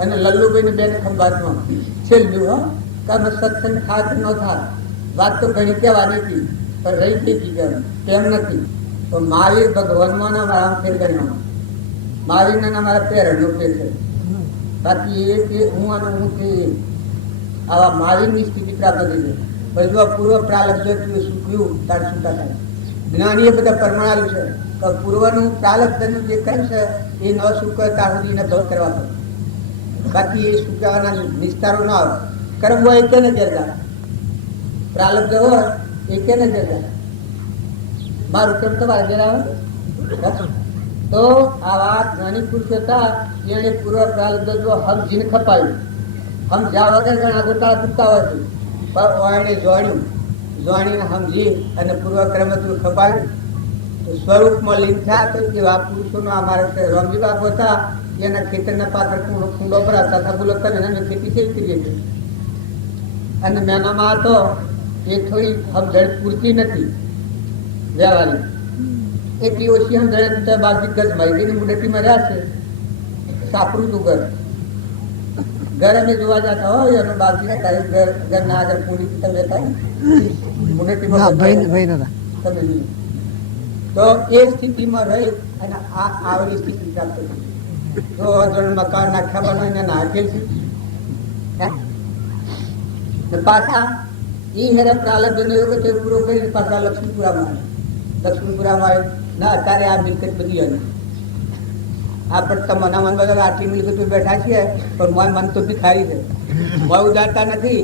અને લલ્લુભાઈને બેન ખંભાતમાં છેલ્લું હો કામ સત્સંગ થાત ન થાય વાત તો ઘણી કહેવાની હતી પણ રહી હતી કેમ નથી તો મહાવીર ભગવાનમાં મારા ફેર ગણ્યા મહાવીરના મારા પેરણનો ફેર છે. બાકી એ કે હું અને હું કે આવા મહાવીરની સ્થિતિ પ્રાપ્ત થઈ છે. બધું પૂર્વ પ્રાલબ્ધ સૂક્યું તાર છૂટા થાય. જ્ઞાનીએ બધા પરમાણુ છે કે પૂર્વનું પ્રાલબ્ધનું જે કર્મ છે એ ન સૂકવે ત્યાં સુધી એને ભવ કરવા પડે. બાકી એ સૂકવાના નિસ્તારો ના આવે. કર્મ હોય એ કે ને જરગા પ્રાલબ્ધ હોય એ કે ને જરગા મારું કર્મ તમારે ઘેર આવે તો આવા જ્ઞાની પુરુષ હતા એને પૂર્વ પ્રાલબ્ધ જો સમજીને ખપાયું. હમ જ્યાં વગર ઘણા ગોટાળા તૂટતા હોય છે પણ એને જોણીને સમજી અને પૂર્વક્રમ ખપાયું તો સ્વરૂપમાં લીન થયા. તો એવા પુરુષોનો અમારા રમજી બાપુ હતા એના ખેતરના પાત્ર કુંડો પર હતા હતા બોલો કરે એને ખેતી થઈ કરીએ છીએ અને મેનામાં હતો એ થોડી સમજણ પૂરતી નથી વ્યવહારિક એટલી ઓછી સમજણ બાજુ ગજ માહિતીની મુદતીમાં રહ્યા છે. સાપરું તું ઘર અમે જોવા જતા હોય અને બાજુ ઘરના આગળ પૂરી તમે તમે તો એ સ્થિતિમાં રહી અને આ આવડી સ્થિતિ પ્રાપ્ત થઈ. જો જણ મકાન નાખ્યા બનાવીને એને હાકેલ છે પાછા એ હેરા પ્રાલબ્ધનો યોગ છે પૂરો કરીને પાછા લક્ષ્મીપુરામાં આવે ના અત્યારે આ મિલકત બધી હતી આપણે તો મનામન બધા આટલી મિલકતો બેઠા છીએ પણ મન તો ભિખારી છે મય ઉદારતા નથી.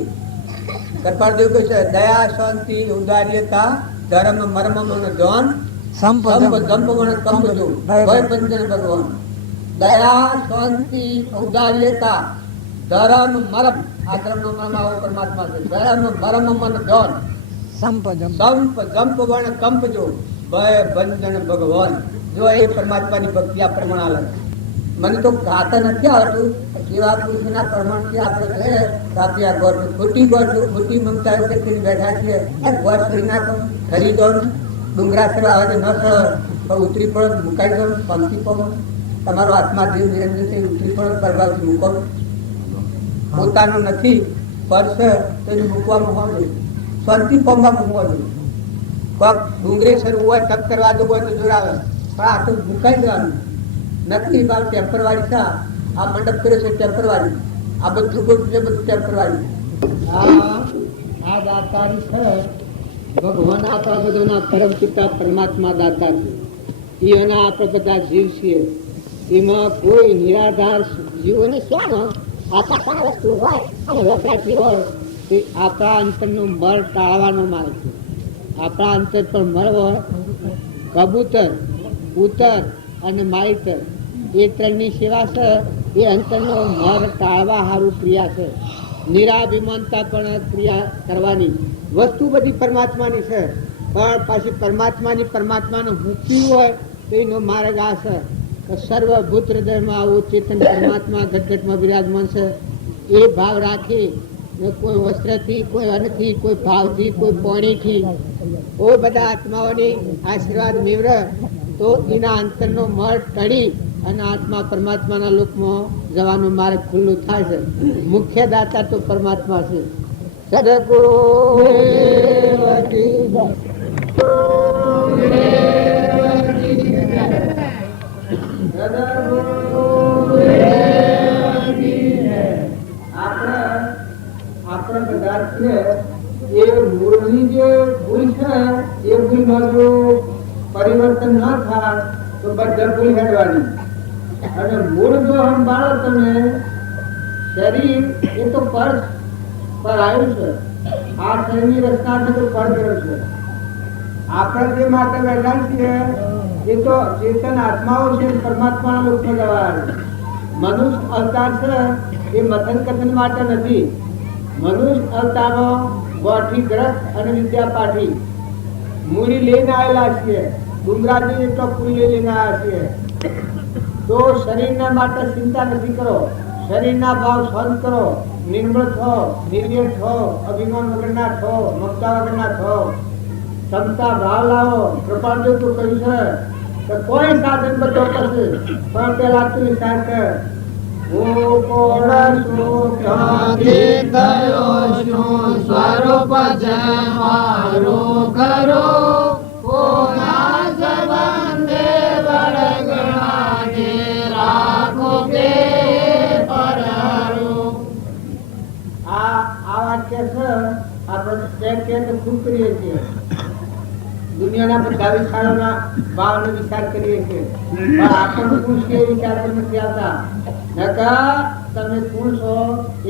કૃપાળદેવ કહે છે દયા શાંતિ ઉદાર્યતા ધર્મ મર્મ ધન ભગવાન દયા શાંતિ ઉદાર્યતા ધર્મ મરમ આ ધર્મ નો મર્મ આવો પરમાત્મા છે. ધર્મ મરમ મન ધન સંપ જંપ વણ કંપ જો ભય બંધન ભગવાન જો એ પરમાત્માની ભક્તિ આ પ્રમાણ આલે. મને તો ગાતા નથી આવતું કેવા પુરુષના પ્રમાણથી આપણે આપી આ ગોઠ ખોટી મમતા કરીને બેઠા છીએ. ગોઠ કરી નાખો ખરીદો ડુંગરા કરવા આવે તો ન સળો પણ ઉતરી પડો મુકાઈ દો પંક્તિ પડો તમારો આત્મા દેવ નિરંજન થઈ ઉતરી પડો પ્રભાવથી મૂકો. પોતાનું નથી પરસ તેને મૂકવામાં હોવું શાંતિ પામવામાં હોવું. પગ ડુંગરે શરૂ હોય તપ કરવા દો હોય તો જોડાવે પણ આ તો મુકાઈ દેવાનું નથી. બાર ટેમ્પરવાળી છે આ મંડપ કર્યો છે ટેમ્પરવાળી આ બધું ગોઠવું છે બધું ટેમ્પરવાળી. આ દાતારી છે ભગવાન આપણા બધાના પરમ પિતા પરમાત્મા દાતા છે. એના આપણે બધા જીવ છીએ એમાં કોઈ નિરાધાર જીવોને શું આશા વસ્તુ હોય અને વપરાતી હોય તે આપણા અંતરનો મર ટાળવાનો માર્ગ છે. આપણા અંતર પર મર હોય કબૂતર ઉતર અને માઇતર એ ત્રણની સેવા છે. એ અંતરનો મર ટાળવા સારું ક્રિયા છે. નિરાભિમાનતા પણ ક્રિયા કરવાની વસ્તુ બધી પરમાત્માની છે પણ પાછી પરમાત્માને મૂક્યું હોય તો એનો માર્ગ આ છે સર્વભૂત હૃદયમાં આવું ચેતન પરમાત્મા ઘટઘટમાં બિરાજમાન છે. એ ભાવ રાખી કોઈ વસ્ત્રથી કોઈ અન્નથી કોઈ ભાવથી કોઈ પાણીથી ઓ બધા આત્માઓની આશીર્વાદ મેળવે તો એના અંતરનો મળ ટળી અને આત્મા પરમાત્માના લોકમાં જવાનો માર્ગ ખુલ્લું થાય છે. મુખ્ય દાતા તો પરમાત્મા છે. સદગુરુ આપણે બધા છે એ મૂળની જે ભૂલ છે એ ભૂલમાં જો પરિવર્તન ન થાય તો બધા ભૂલ હેડવાની અને મૂળ જો સંભાળો તમે શરીર એ તો પર આવ્યું છે. આ શરીરની રચના છે તો પર કર્યો છે. આપણે જે માટે બેઠા છીએ એ તો ચેતન આત્માઓ છે, પરમાત્માના રૂપમાં જવાના. મનુષ્ય અવતાર છે એ મથન કથન માટે નથી. મનુષ્ય અવતારો ગોઠી ગ્રસ્ત અને વિદ્યાપાઠી મૂડી લઈને આવેલા છીએ. ડુંગરાજી એટલો પૂરી લઈને આવ્યા છીએ. તો શરીરના માટે ચિંતા નથી કરો. શરીરના ભાવ શાંત કરો. નિર્મળ થો, નિર્વેર થો, અભિમાન વગરના થો, મમતા વગરના થો. ક્ષમતા ભાવ લાવો. કૃપાળદેવ તો કહ્યું છે કે કોઈ સાધન બધો કરશે પણ પેલા તું વિચાર કર. હું કોણ છું, ક્યાંથી થયો છું, સ્વરૂપ છે મારું ખરું. કોના સંબંધે વળગણાને રાખો કે પરારું. આ વાક્ય છે આપણે ખૂબ કરીએ છીએ. દુનિયાના બધા વિચારોના ભાવનો વિચાર કરીએ છીએ પણ આપણને કોણ છે એ વિચાર નથી આવતા. નકા તમે કોણ છો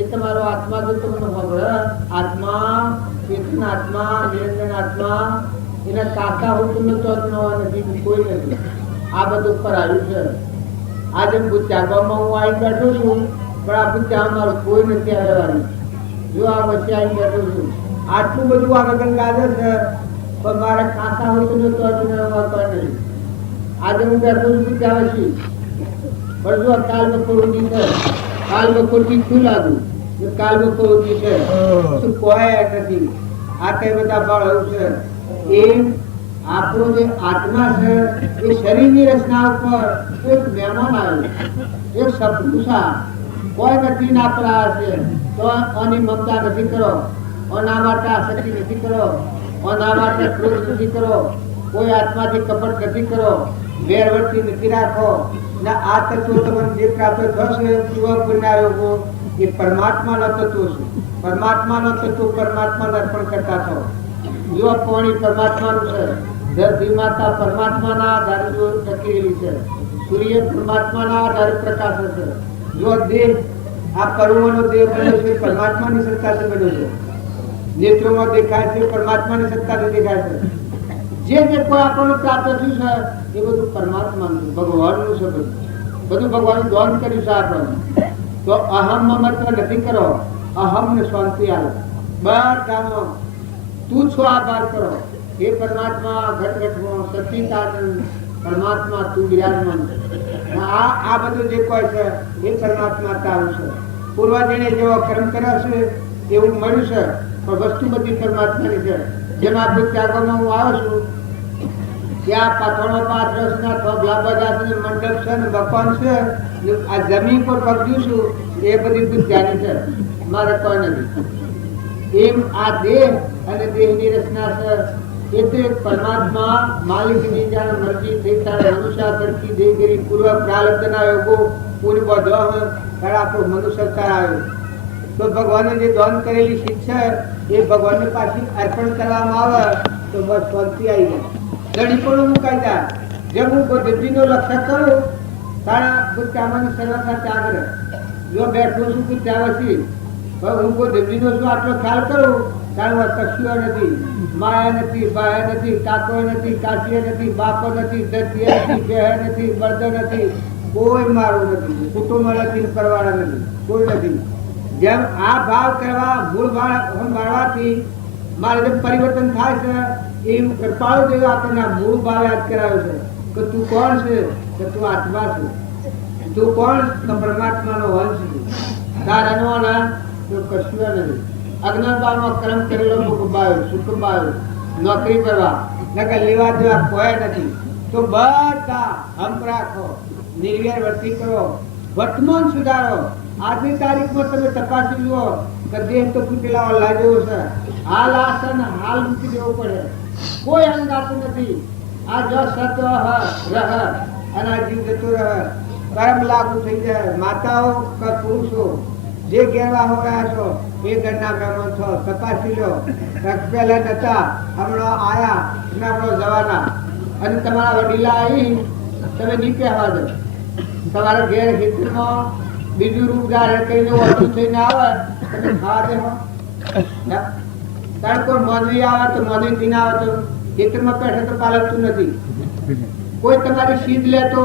એ તમારો આત્મા જો તમને ખબર. આત્મા, ચેતન આત્મા, નિરંજન આત્મા એના કાકા હુકમ તો નથી, કોઈ નથી. આ બધું ઉપર આવ્યું છે. આજે બુદ્ધામાં હું આવીને બેઠો છું પણ આ બુદ્ધા મારું કોઈ નથી આવવાનું. જો આ વચ્ચે આવીને બેઠો છું. આટલું બધું આ ગગનગાજર છે પણ મારા કાકા હુકમ તો નથી. આજે હું બેઠો છું બુદ્ધા વચ્ચે પણ જો કાલ બપોર ઉઠી છે. કાલ બપોર થી શું લાગુ? કાલ બપોર ઉઠી છે શું કોઈ નથી. આ કઈ બધા ભાવ એવું છે. એમ આપણો જે આત્મા છે એ શરીરની રચના ઉપર એક મહેમાન આવ્યું, એક સપનુષા કોઈ નથી ના પડા છે તો આની મમતા નથી કરો, આના માટે આસક્તિ નથી કરો, આના માટે ક્રોધ નથી કરો, કોઈ આત્માથી કપટ નથી કરો, વેરવર્તી નથી રાખો. ના આ તત્વો તમને જે પ્રાપ્ત થશે પૂર્વ પુણ્યાયોગો એ પરમાત્માના તત્વો છે. પરમાત્માના તત્વો પરમાત્માને અર્પણ કરતા થો. જો પાણી પરમાત્માનું છે, ધરતી માતા પરમાત્માના આધારે જો ટકેલી છે, સૂર્ય પરમાત્માના આધારે પ્રકાશ છે. જો દેહ આ પર્વનો દેહ બન્યો છે પરમાત્માની સત્તાથી બન્યો છે. નેત્રોમાં દેખાય છે પરમાત્માની સત્તાથી દેખાય છે. જે કોઈ આપણને પ્રાપ્ત થયું છે એ બધું પરમાત્માનું છે, ભગવાનનું છે. બધું ભગવાનનું દાન કર્યું છે આપણને. તો અહમ મમત્વ નથી કરો. અહમ ને શાંતિ આવે બધામાં. તું છો આભાર કરો. હે પરમાત્મા ઘટઘટમાં સચિતાનંદ પરમાત્મા તું વિરાજમાન. આ બધું જે કોઈ છે એ પરમાત્મા તારું છે. પૂર્વજને જેવો કર્મ કર્યો છે એવું મળ્યું છે પણ વસ્તુ બધી પરમાત્માની છે. જેમ આપણે ત્યાગોમાં હું આવ્યો છું ત્યાં પાથરણો 5 વર્ષના થોભલા બધા છે, મંડપ છે ને મકાન છે. આ જમીન પર પગજ્યું છું એ બધી બુદ્ધાની છે, મારે કોઈ નથી. એમ આ દેહ અને દેહની રચના છે એટલે પરમાત્મા માલિકની જાણે મરજી થઈ ત્યારે મનુષ્ય કરતી દેહગીરી પૂર્વ પ્રારબ્ધના યોગો પૂરી બધો ત્યારે આપણો મનુષ્ય અવતાર આવ્યો. તો ભગવાને જે દાન કરેલી શિક્ષા એ ભગવાનને પાછી અર્પણ કરવામાં આવે તો બસ શાંતિ આવી જાય. ધણી પણ મુકાઈ જાય. જેમ હું બુદ્ધિનો લક્ષ્ય કરું તારા બુદ્ધામાંની સર્વથા ત્યાગ રહે. જો બેઠો છું બુદ્ધાવસી હું કોઈ દેવજીનો શું આટલો ખ્યાલ કરું તારું કશું નથી. માયા નથી, બાયા નથી, કાકો નથી, કાશીએ નથી, બાપો નથી, દત્તીએ નથી, બેહ નથી, બળદ નથી, કોઈ મારું નથી, કુટુંબ નથી, પરવાળા નથી, કોઈ નથી. જેમ આ ભાવ કરવા મૂળ ભાવ મારવાથી મારે જેમ પરિવર્તન થાય છે એમ કૃપાળુ દેવ આપણને મૂળ ભાવ યાદ કરાવ્યો છે કે તું કોણ છે? કે તું આત્મા છે. તું કોણ? તો પરમાત્માનો વંશ છે. તારાનો ના તો કશું નથી. અજ્ઞાનકાળમાં કર્મ કરેલો ભોગવાયો, સુખવાયો, નોકરી કરવા નકર લેવા દેવા કોઈ નથી. તો બધા હમ રાખો, નિર્વેર વર્તી કરો, વર્તમાન સુધારો. આજની તારીખમાં તમે તપાસી જુઓ કે દેહ તો ફૂટેલા અલ્લાહ જેવો છે. હાલ આસન હાલ મૂકી દેવો પડે. કોઈ અંગાતું નથી. આ જો સત્વ રહ અને આ જીવ જતો રહે કર્મ લાગુ થઈ જાય. માતાઓ કે પુરુષો જે ગેરવા હોયા છો એ ઘરના મહેમાન છો, તપાસી લો. પહેલા નતા, હમણાં આયા અને હમણાં જવાના. અને તમારા વડીલા આવી તમે નહીં કહેવા દો. તમારા ઘેર ખેતરમાં બીજું રૂપ ધારણ કરીને ઓછું થઈને આવે તમે ખાવા દેવો કારણ કોઈ મોનવી આવે તો મોનવી થઈને આવે તો ખેતરમાં પેઠે તો પાલકતું નથી. કોઈ તમારી સીધ લે તો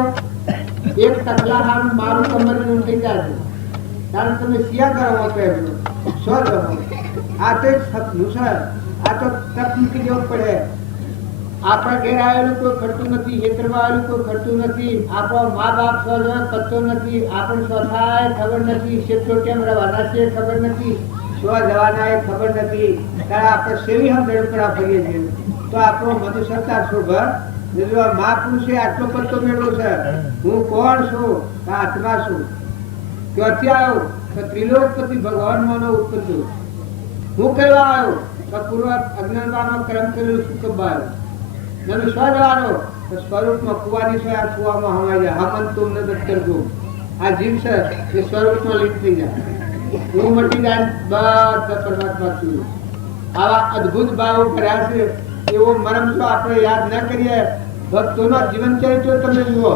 એક ટકલા હારું મારું કમર થઈ જાય છે કારણ તમે શિયા કરો પહેરજો સો જો આ તો એક સપનું છે. આ તો તક મૂકી દેવું પડે. આપણા ઘેર આવેલું કોઈ ખર્ચું નથી, ખેતરમાં આવેલું કોઈ ખર્ચું નથી, આપણો મા બાપ સ્વ પત્તો નથી, આપણને સ્વથાય ખબર નથી, ક્ષેત્રો કેમ રવાના છે ખબર નથી, સ્વ જવાના એ ખબર નથી. ત્યારે આપણે સેવી હમ દડપડા ફરીએ છીએ તો આપણો મધુ સરકાર શોભર મહાપુરુષે આટલો પત્તો મેળવો છે. હું કોણ છું? આત્મા છું. ક્યાંથી આવ્યો? તો ત્રિલોકપતિ ભગવાન માનો ઉત્પન્ન થયો. હું કહેવા આવ્યો તો પૂર્વ અજ્ઞાનમાં કર્મ કરેલું સુખ આવ્યો. તમે સ્વ જવાનો તો સ્વરૂપમાં કુવાની છે, આ કુવામાં હમાઈ જાય. હમન તુમ ન દત્તર ગો. આ જીવ છે એ સ્વરૂપમાં લીન થઈ જાય. હું મટી જાય બધા પરમાત્મા છું. આવા અદભુત ભાવો કર્યા છે. એવો મરમ જો આપણે યાદ ન કરીએ. ભક્તોના જીવન ચરિત્ર તમે જુઓ,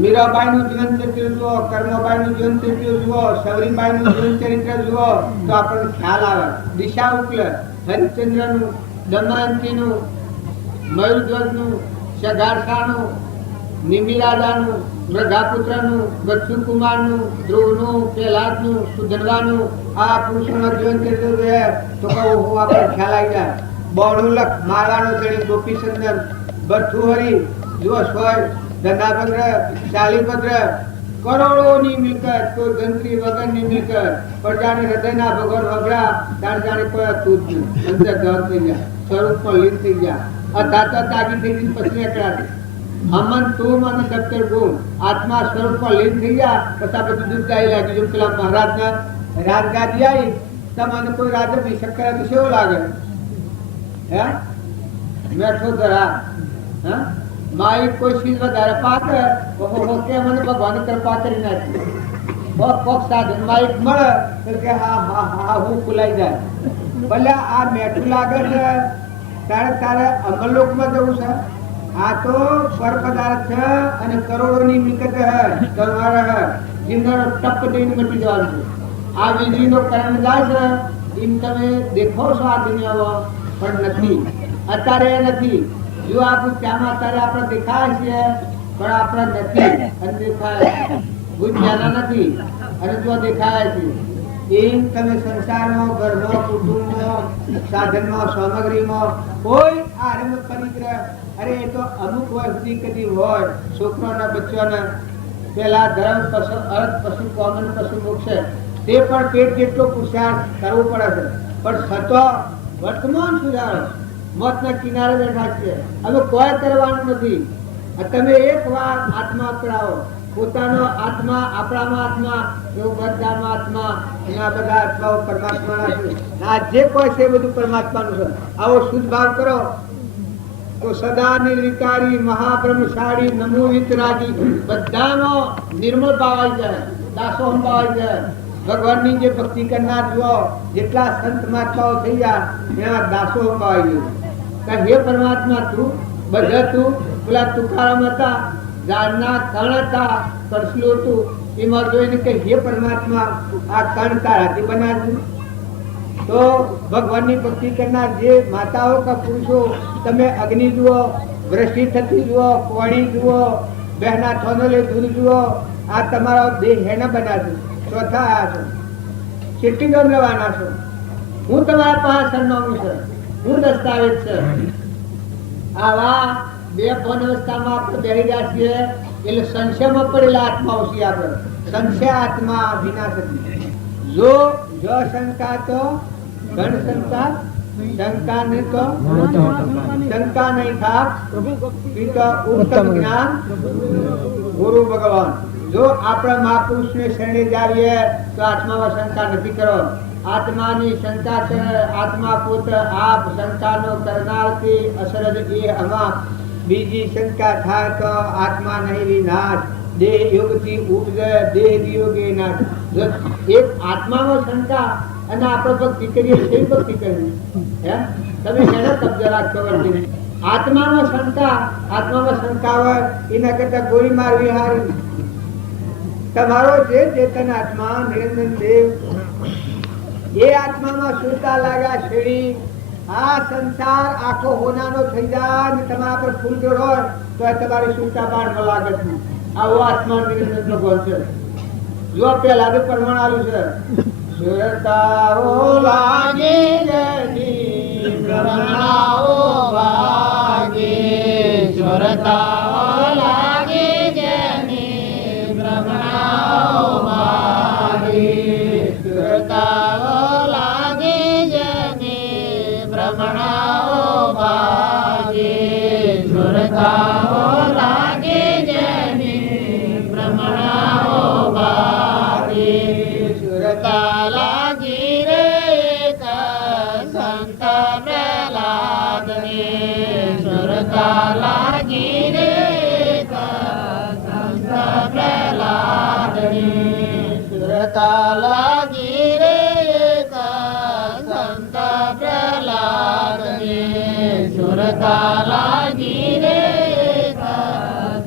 મીરાબાઈનું જીવન ચરિત્ર જુઓ, કર્મબાઈનું જીવન ચરિત્ર જુઓ, સવરીબાઈનું જીવન ચરિત્ર જુઓ તો આપણને ખ્યાલ આવે. દિશા ઉકલ, હરિશ્ચંદ્રનું, દમયંતીનું, મયુરધ્વજનું, સગારસાનું, નિમિરાજાનું, મૃગાપુત્રનું, બચ્ચુકુમારનું, ધ્રુવનું, પ્રહલાદનું, સુધનવાનું આ પુરુષોના જીવન ચરિત્ર જોઈએ તો કહું આપણે ખ્યાલ આવી જાય. બહુલક મારવાનો તેની ગોપીચંદન, ભર્થુહરી, જુઓ સ્વર, ધનાભદ્ર, શાલીભદ્ર, કરોડોની મિલકત, કોઈ ગણતરી વગરની મિલકત, પણ જાણે હૃદયના ભગવાન વગડા ત્યારે જાણે કોઈ હતું જ નહીં. અંદર ગર થઈ ગયા, સ્વરૂપમાં લીન થઈ ગયા, અધાતા તાગી થઈ ગઈ. પછી એકલા અમન તુમ અને સત્તર ગુણ આત્મા સ્વરૂપમાં લીન થઈ ગયા. પછી બધું દૂધ આવી લાગ્યું. જેમ પેલા મહારાજના રાજગાદી આવી તમને કોઈ રાજા અભિષેક કરે તો કેવો લાગે? હે મેઠો ધરા હા મારી કોઈ ચીજ વધારે પાકે કે મને ભગવાન કૃપા કરી નાખી. કોક સાધન માઇક મળે તો કે હા હા હા હું ખુલાઈ જાય. ભલે આ મેઠું લાગે છે તારે તારે અમરલોકમાં જવું છે. આ તો પર પદાર્થ છે અને કરોડોની મિલકત હે તમારે હે જીંદડો ટપ દઈને મટી જવાનું છે. આ વીજળીનો કરંટ જાય છે એમ તમે દેખો છો આ દુનિયામાં પણ નથી. અત્યારે નથી. જો આપણું ત્યાંમાં અત્યારે આપણે દેખાય છે પણ આપણે નથી અને દેખાય જ્ઞાના નથી અને જો દેખાય છે એમ તમે સંસારમાં, ઘરમાં, કુટુંબમાં, સાધનમાં, સામગ્રીમાં કોઈ આરંભ પરિગ્રહ અરે એ તો અમુક વર્ષ સુધી કદી હોય છોકરાના બચ્ચાના પેલા ધર્મ પશુ અર્થ પશુ કોમન પશુ મોક્ષ તે પણ પેટ જેટલો પુરુષાર્થ કરવો પડે છે. પણ સતો વર્તમાન સુધારો મોતના કિનારે બેઠા છે. હવે કોઈ કરવાનું નથી. તમે એક વાર આત્મા અપનાવો. પોતાનો આત્મા આપણામાં આત્મા એવું બધામાં આત્મા એના બધા આત્માઓ પરમાત્માના છે. આ જે કોઈ છે બધું પરમાત્માનું છે. આવો શુદ્ધ ભાવ કરો તો સદા નિર્વિકારી મહાબ્રહ્મશાળી નમો વિતરાગી બધાનો નિર્મળ ભાવ આવી જાય, દાસોહમ ભાવ આવી જાય. ભગવાનની જે ભક્તિ કરનાર જુઓ જેટલા સંત મહાત્માઓ થઈ ગયા એના દાસોહમ ભાવ આવી ગયો. હે પરમાત્મા તું બધા તું પેલા તુકારામ હતા ઝાડના કણ હતા કરસલું હતું એમાં જોઈને કે હે પરમાત્મા આ કણ તારાથી બનાવ્યું. તો ભગવાનની ભક્તિ કરનાર જે માતાઓ કે પુરુષો તમે અગ્નિ જુઓ, વૃષ્ટિ થતી જુઓ, કોણી જુઓ, બહેના થોનલે દૂધ જુઓ, આ તમારો દેહ હેને બનાવ્યું. ચોથા આયા છો કેટલી ગમ લેવાના છો? હું તમારા પાસે સરનામું છે, હું દસ્તાવેજ છે. આવા બે ભન અવસ્થામાં આપણે બેસી રહ્યા છીએ એટલે સંશયમાં પડેલા આત્માઓ છીએ આપણે. સંશય આત્મા વિનાશ હતી. જો શંકા તો ઘન શંકા, શંકા નહીં તો શંકા નહીં થા ઉત્તમ જ્ઞાન ગુરુ ભગવાન. જો આપણા મહાપુરુષને શરણે જાવીએ તો આત્મામાં શંકા નથી કરો. આત્માની શંકા કરે આત્મા પુત્ર આપ શંકાનો કરનારથી અસરજ એ હમા. બીજી શંકા થાય તો આત્મા નહીં વિનાશ. દેહ યોગથી ઉપજે દેહ યોગે નાશ. એક આત્મામાં શંકા અને આપણે ભક્તિ કરીએ તે ભક્તિ કરવી. હે તમે એને કબજો રાખશો વર્તી. આત્મામાં શંકા હોય એના કરતા ગોળી મારવી હારી. તમારો જે ચેતન આત્મા નિરંજન દેવ એ આત્મામાં સુરતા લાગ્યા શેરી આ સંસાર આખો હોનાનો થઈ જાય ને તમારા પર ફૂલ જોડ હોય તો તમારી સુરતા બાર ન લાગે છે. આવો આત્મા નિરંજન ભગવાન છે. જો પેલા તો પ્રમાણ આલું છે સુરતાઓ લાગે જની ભ્રમણાઓ વાગે સુરતાઓ લાગે જેની ભ્રમણાઓ વાગે સુરતાઓ લાગે જેની ભ્રમણાઓ વાગે સુરતાઓ લાગે જેની ભ્રમણાઓ વાગે સુરતા લાગી રે એક સંત પ્રહલાદને સુરતા લાગી રે એક સંત પ્રહલાદને સુરતા લાગી રે એક સંત પ્રહલાદને સુરતા લાગી રે એક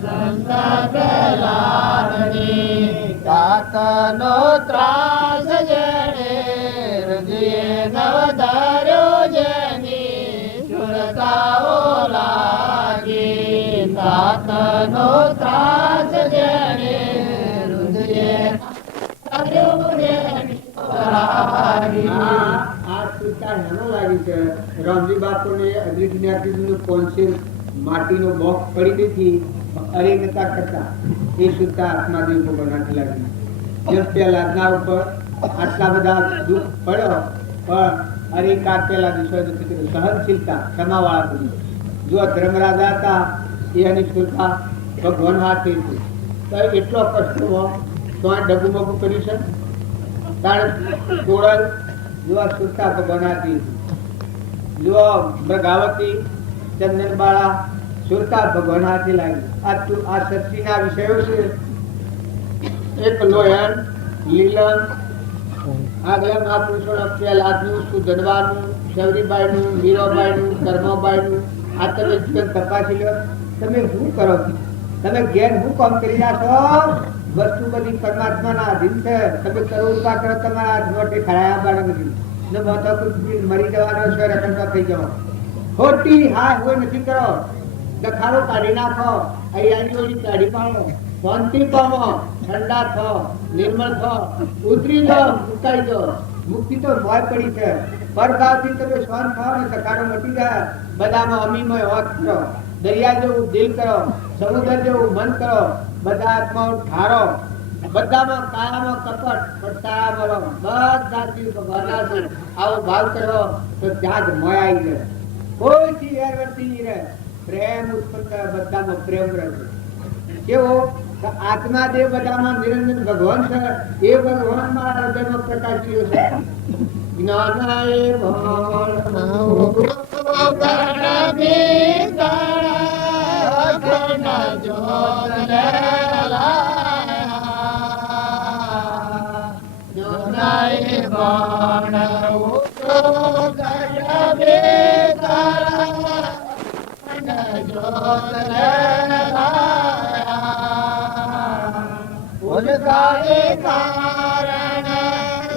સંત પ્રહલાદને તાતનો ત્રાસ જણે હૃદયે નવધાર્યો જેની સુરતાઓ લાગે તાતનો ત્રાસ જણે હૃદયે નવધાર્યો જેની લાગે. આ સુરતા હેનો લાગી છે રામજી બાપુને અદ્રિત જ્ઞાતિનું કોન્સિલ માટીનો બોક્સ પડી દીધી અરેનતા કરતા એ સુરતા આત્માદેવ ભગવાન લાગી. જે પહેલા ઉપર આટલા બધા દુઃખ પડ્યો પણ અરે કાપેલા દિવસો સહનશીલતા ક્ષમાવાળા બની. જો ધર્મરાજા હતા એની સુરતા ભગવાન હાથે હતી તો એટલો કષ્ટ તો આ ડગુ મગુ કર્યું છે કારણ તોડલ જો આ સુરતા ભગવાન હાથે હતી. જો મૃગાવતી ચંદનબાળા સુરતા ભગવાન હાથે લાગી. આ સૃષ્ટિના વિષયો છે એક લોયન લીલન આગલા મહાપુરુષોના પહેલાદનું સુધનવાનું શૌરીબાઈનું મીરાબાઈનું કર્માબાઈનું આ તમે જીવન તપાસી લો. તમે શું કરો છો? તમે ઘેર શું કામ કરી રહ્યા છો? વસ્તુ બધી પરમાત્માના અધીન છે. તમે કરો ઉભા કરો તમારા હાથમાં ખરાયા બાળક નથી ને મોટો મરી જવાનો છે રકમમાં થઈ જવાનો ખોટી હા હોય નથી કરો. દખાડો કાઢી નાખો અહીંયાની ઓલી કાઢી પાડો શાંતિ પામો ઠંડા થો નિર્મળ થો ઉતરી જાઓ મુકાઈ જાઓ. મુક્તિ તો મોય પડી છે. પરભાવથી તમે શાંત થાઓ ને દખાડો મટી જાય. બધામાં અમીમય હોત કરો દરિયા જેવું દિલ કરો સમુદ્ર જેવું મન કરો બધા આત્માઓ ઠારો બધામાં કાયામાં કપટ પણ તારામાં બધાથી ભગવાન છે. આવો ભાવ કરો તો ત્યાં જ મોય આવી જાય. કોઈ થી વેરવર્તી નહીં રહે. પ્રેમ ઉત્પન્ન બધામાં પ્રેમ રહે. કેવો આત્મા દેવ બધામાં નિરંજન ભગવાન છે. એ ભગવાન મારા હૃદયમાં પ્રકાશિયો છે. જ્ઞાનાય उसकाए कारण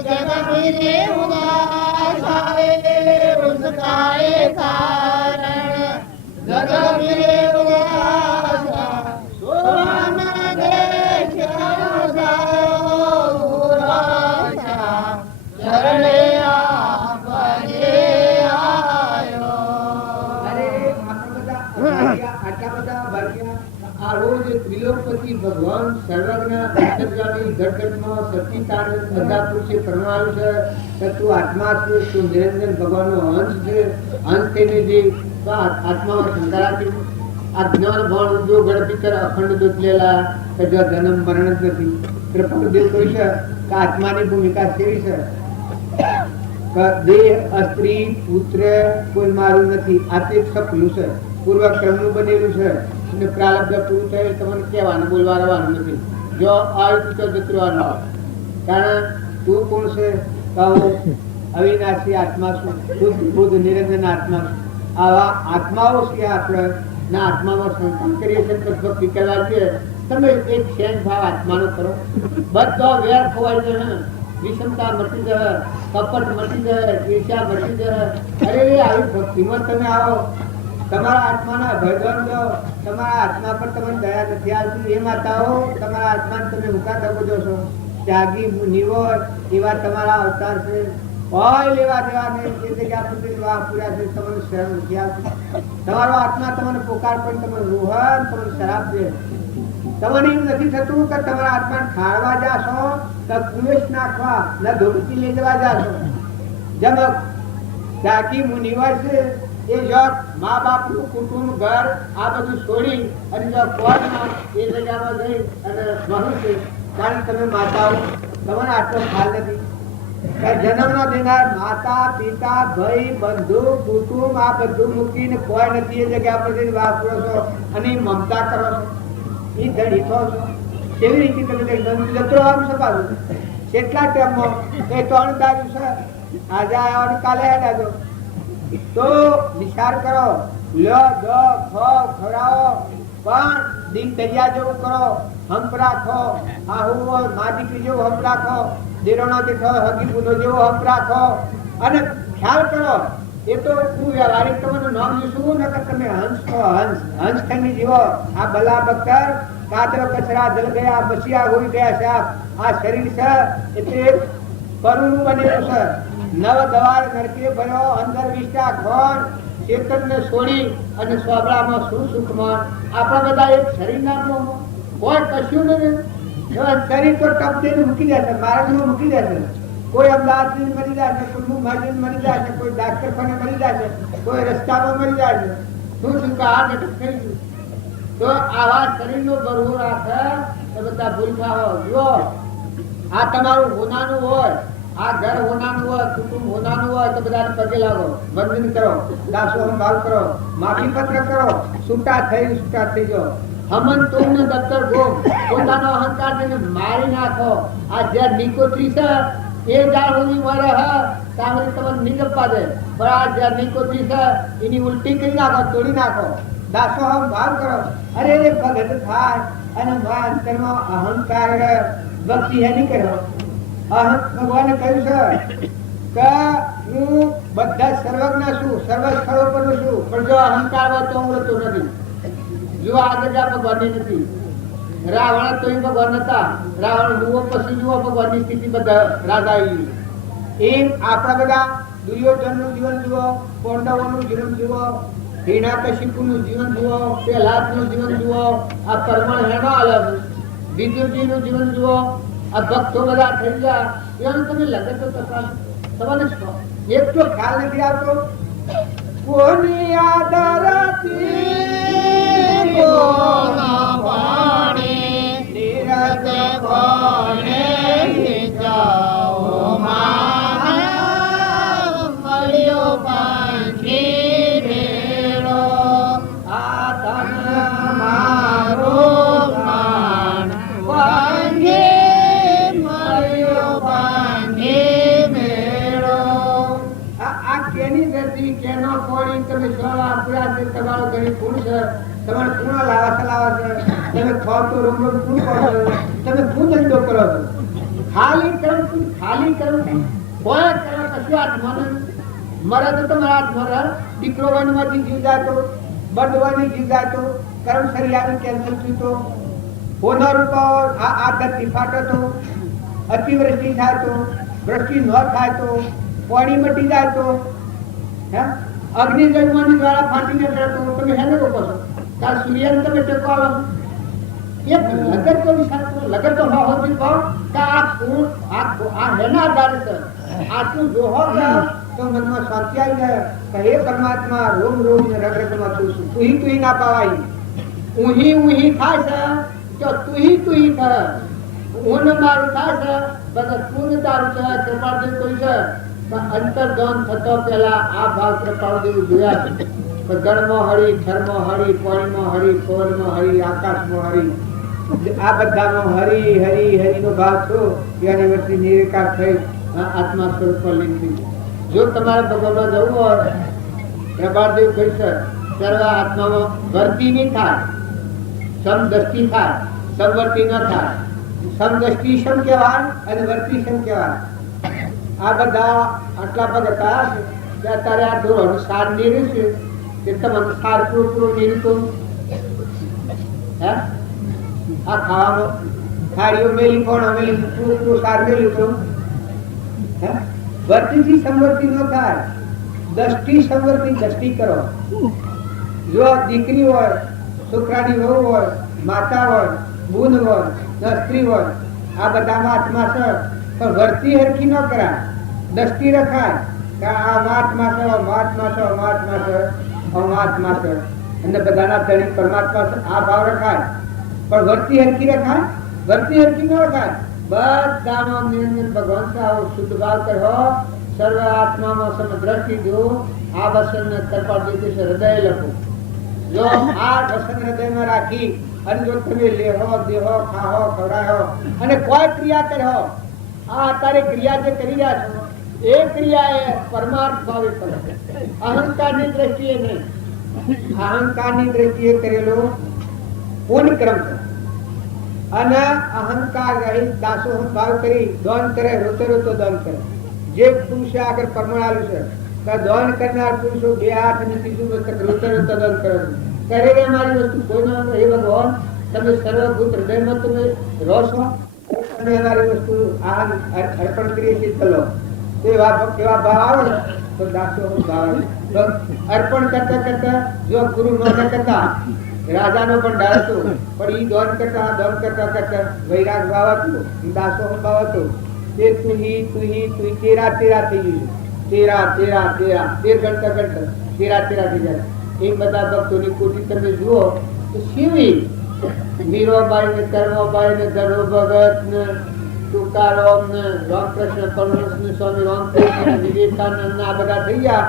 जग मेरे उदासाए उसकाए कारण जग मेरे उदासा सोम देखा शरणे आपने आयो. અરે આટલા બધા ભાગ્યા આ રોજ ત્રિલોકપતિ ભગવાન સર્વજ્ઞ અંતર્જામી ઘટઘટમાં સચિતાનંદ બધા પુરુષે પરમાણુ છે કે તું આત્મા છે. તું નિરંજન ભગવાનનો અંશ છે. અંશ તેને જે આત્મામાં સંતારાથી આ જ્ઞાન ભાણ જો ગણપિતર અખંડ દુખલેલા કે જો જન્મ મરણ જ નથી. કૃપાદેવ કહી છે કે આત્માની ભૂમિકા કેવી છે કે દેહ સ્ત્રી પુત્ર કોઈ મારું નથી. આ તે સપનું છે પૂર્વ ક્રમનું બનેલું છે અને પ્રારબ્ધ પૂરું થયેલ તમને કહેવાનું બોલવા રહેવાનું નથી. જો આવ્યું તો જતું રહેવાનું. કારણ તું કોણ છે? કહું અવિનાશી આત્મા છું. શુદ્ધ બુદ્ધ નિરંજન આત્મા છું. આવા આત્માઓ છે આપણે ના આત્મામાં સંકલ્પ કરીએ છીએ તો ભક્તિ કરવા જોઈએ તમે એક સેન ભાવ આત્માનો કરો, બધો વેર ખોવાઈ જશે, વિષમતા મટી જશે, કપટ મટી જશે, ઈર્ષ્યા મટી જશે. અરે આવી ભક્તિમાં તમે આવો, તમારા આત્માના ભગવાન જો તમારા આત્મા પર તમને દયા નથી આવતી, એ માતાઓ તમારા આત્માને તમે મુકા થકો છો. ત્યાગી મુનિઓ એવા તમારા અવતાર છે, કોઈ લેવા દેવા નહીં, એ જગ્યા પર પૂર્યા છે, તમને શરણ નથી આવતી. તમારો આત્મા તમને પોકાર પણ તમને રોહન તમને શરાબ દે. તમને એમ નથી થતું કે તમારા આત્માને ખાડવા જાશો તો કુવેશ નાખવા ના ધોબકી લઈ જવા જાશો. જેમ ત્યાગી મુનિઓ છે એ જો મા બાપ નું કુટુંબ ઘર આ બધું છોડી અને જો કોર્ટમાં એ જગ્યામાં જઈ અને રહું છે, કારણ તમે માતાઓ તમારે આટલો ખ્યાલ નથી. જન્મ નો દેનાર માતા પિતા ભાઈ બંધુ કુટુંબ આ બધું મૂકીને કોઈ નથી એ જગ્યા પર જઈને વાપરો છો અને મમતા કરો છો, એ ધડી થો છો. કેવી રીતે તમે જતો આમ સપાડો કેટલા ટાઈમમાં એ 3 દારૂ છે, આજે આવ્યો કાલે હેડાજો તો વિચાર કરો, લો દો ખો ખવડાવો, પણ દિનચર્યા જેવું કરો, હંપ રાખો, આહુ મા દીકરી જેવું હંપ રાખો, દેરોનો દેખો હગી બુનો જેવો હંપ રાખો અને ખ્યાલ કરો. એ તો તું વ્યવહારિક તમારું નામ લીધું ને કે તમે હંસ છો, હંસ હંસ થઈને જીવો. આ ભલા બખ્તર કાતર કચરા જલ ગયા, બસિયા હોઈ ગયા સાહેબ. આ શરીર છે એટલે પરુનું બનેલું છે, નવ દવાર નરકે ભર્યો, અંદર વિષ્ટા ખોણ ચેતન ને છોડી અને સ્વબળામાં શું સુખમાં. આપણા બધા એક શરીર નામનું કોઈ કશું નથી. શરીર તો ટપ દઈને મૂકી દેશે, માર્ગમાં મૂકી દેશે. કોઈ અમદાવાદ મરી જશે, કોઈ મુંબઈ મરી જશે, કોઈ ડાક્ટરખાને મરી જશે, કોઈ રસ્તામાં મરી જશે. શું શું કે આ ઘટક થઈ ગયું. તો આવા શરીરનો બરવું રાખે તો બધા ભૂલ ખાઓ. જુઓ આ તમારું હોનાનું હોય, આ ઘર હોનાનું હોય, કુટુંબ હોનાનું હોય તો બધાને પગે લાગો, વંદન કરો, દાસો ભાવ કરો, માફી પત્ર કરો, છૂટા થઈ જાઓ. હમન તુમને દફતર ગો પોતાનો અહંકાર ને મારી નાખો. આ જે નિકોત્રી છે એ જાણ સુધી મરે હ તામરી તમને નિગપા દે, પણ આ જે નિકોત્રી છે એની ઉલટી કરી નાખો, તોડી નાખો, દાસો ભાવ કરો. અરે ભગત થાય અને અંતરમાં અહંકાર ભક્તિ હે નહીં કર્યો. ભગવાને કહ્યું છે કે હું બધા સર્વજ્ઞ છું, સર્વ સ્થળો પર છું, પણ જો અહંકાર હોય તો હું રહેતો નથી. જો આ જગ્યા ભગવાનની નથી. રાવણ તો ભગવાન હતા, રાવણ જુઓ પછી જુઓ ભગવાનની સ્થિતિ બધા રાજા આવી. એમ આપણા બધા દુર્યોધનનું જીવન જુઓ, પાંડવોનું જીવન જુઓ, હિરણ્યકશિપુનું જીવન જુઓ, પ્રહલાદનું જીવન જુઓ, આ પરમણ હેનો અલગ વિદુરજીનું જીવન જુઓ, આ ભક્તો બધા થઈ ગયા. એનું તમે લગત તો તપાસ તમારે એટલો ખ્યાલ નથી આવતો. કોની આદરતી કોના પાણી નિરત કોને જાઓ માન મળ્યો પાંખી ભેળો. આ તન મારો પ્રાણ પાંખી મળ્યો પાંખી ભેળો. આ કેની ધરતી કેનો કોણી તમે સોળા પૂરા છે. તમારો ઘણી પૂર્ણ છે, તમારે પૂર્ણ લાવા છે, તમે ખાવ તો રૂમ પૂર્ણ કરો છો, તમે શું ધંધો કરો છો. ખાલી કરો કોઈ કરો કશું આત્માને મરે તો તમારા હાથ મરે. દીકરો વનમાંથી જીવ જાતો, બળવાની જીવ જાતો, કર્મ શરીર કેન્સલ થયું તો, હોનાર આ ધરતી ફાટે તો, અતિવૃષ્ટિ થાય તો, વૃષ્ટિ ન થાય તો, પાણી મટી જાય તો, અગ્નિ જગવાની દ્વારા ફાટીને જતો તમે હેને રોકો છો. તાર સૂર્યને તમે ટેકો આવો. એક લગત તો વિચાર કરો, લગત તો હોવો જોઈએ કે આ હેના આધારે છે. આટલું જોહો તો મનમાં શાંતિ આવી જાય કે હે પરમાત્મા રોમ રોમ ને રગ રગમાં તું છું. તુહી ના પાવાય. ઉહી થાય છે તો તુહી કરે. ઊન મારું થાય છે બધા તું તારું છે. કૃપાદેવ કોઈ છે અંતર્ધન થતો પેલા આ ભાવ કૃપાદેવ જોયા છે. ગણમાં હરી, ઘરમાં હરી, પાણીમાં હરી, પવનમાં હરી, આકાશમાં હરી, આ બધામાં હરી હરી હરી નો ભાવ છો. એની વચ્ચે નિર્વિકાર થઈ આત્મા સ્વરૂપ લીન થઈ. જો તમારે ભગવાનમાં જવું હોય પ્રભાદેવ કહી છે સર્વ આત્મામાં ભરતી નહીં થાય, સમદ્રષ્ટિ થાય. સમવર્તી ન થાય. સમદ્રષ્ટિ સમ કહેવાય અને વર્તી સમ કહેવાય. આ બધા આટલા પગ હતા કે અત્યારે આ ધોરણ સાર નીર્યું છે કે તમને સાર પૂરું નીરતું હે આ ખાવાનું થાળીઓ મેલી કોણ મેલી પૂરું સાર મેલ્યું હતું હે વર્તીથી સમવર્તી ન થાય. દ્રષ્ટિ સમવર્તી દ્રષ્ટિ કરો. જો દીકરી હોય, છોકરાની વહુ હોય, માતા હોય, બુન હોય, સ્ત્રી હોય, આ બધામાં આત્મા છે પણ વર્તી હરખી ન કરાય. દ્રષ્ટિ રખાય કે આ મહાત્મા છે, મહાત્મા છે, મહાત્મા છે, મહાત્મા છે અને બધાના ધણી પરમાત્મા છે આ ભાવ રખાય. પણ વર્તી હરખી રખાય, વર્તી હરખી ન રખાય. બધામાં નિરંજન ભગવાન છે આવો શુદ્ધ ભાવ કર્યો. સર્વ આત્મામાં સમદ્રષ્ટિ દો. આ વસન કરપાળ દીધું છે હૃદય લખો. જો આ વસન હૃદયમાં રાખી અને જો તમે લેહો દેહો ખાહો ખવડાવો અને કોઈ ક્રિયા કરો, આ અત્યારે ક્રિયા જે કરી રહ્યા છો એ ક્રિયા એ પરમાર્થ ભાવે કરો. અહંકારની દ્રષ્ટિએ નહીં. અહંકારની દ્રષ્ટિએ કરેલો પૂર્ણ ક્રમ છે અને અહંકાર રહિત દાસોહ ભાવ કરી દોન કરે, રોતે રોતો દોન કરે. જે પુરુષે આગળ પ્રમાણ આવ્યું છે કે દોન કરનાર પુરુષો બે હાથ અને ત્રીજું વખત રોતે રોતો દોન કરે કરે મારી વસ્તુ કોઈ ના એ ભગવાન તમે સર્વભૂત હૃદયમાં તમે રહો છો અને અમારી વસ્તુ આ અર્પણ કરીએ છીએ ચલો એવા ભાવ આવે તો દાસો ભાવ અર્પણ કરતા કરતા જો ગુરુ ન કરતા રાજાનો પણ ડર હતો પણ ઈ દોન કરતા વૈરાગ ભાવ હતો, દાસો ભાવ હતો. તે તુહી તેરા તેરા થઈ ગયું. તેરા તેર ગણતા તેરા થઈ જાય. એ બધા ભક્તોની કોટી તમે જુઓ તો શિવી મીરાબાઈ ને કર્મબાઈ ને ગઢો ભગત ને તુકારામ ને રામકૃષ્ણ પરમહંસ ને સ્વામી રામકૃષ્ણ ને વિવેકાનંદ આ બધા થઈ ગયા.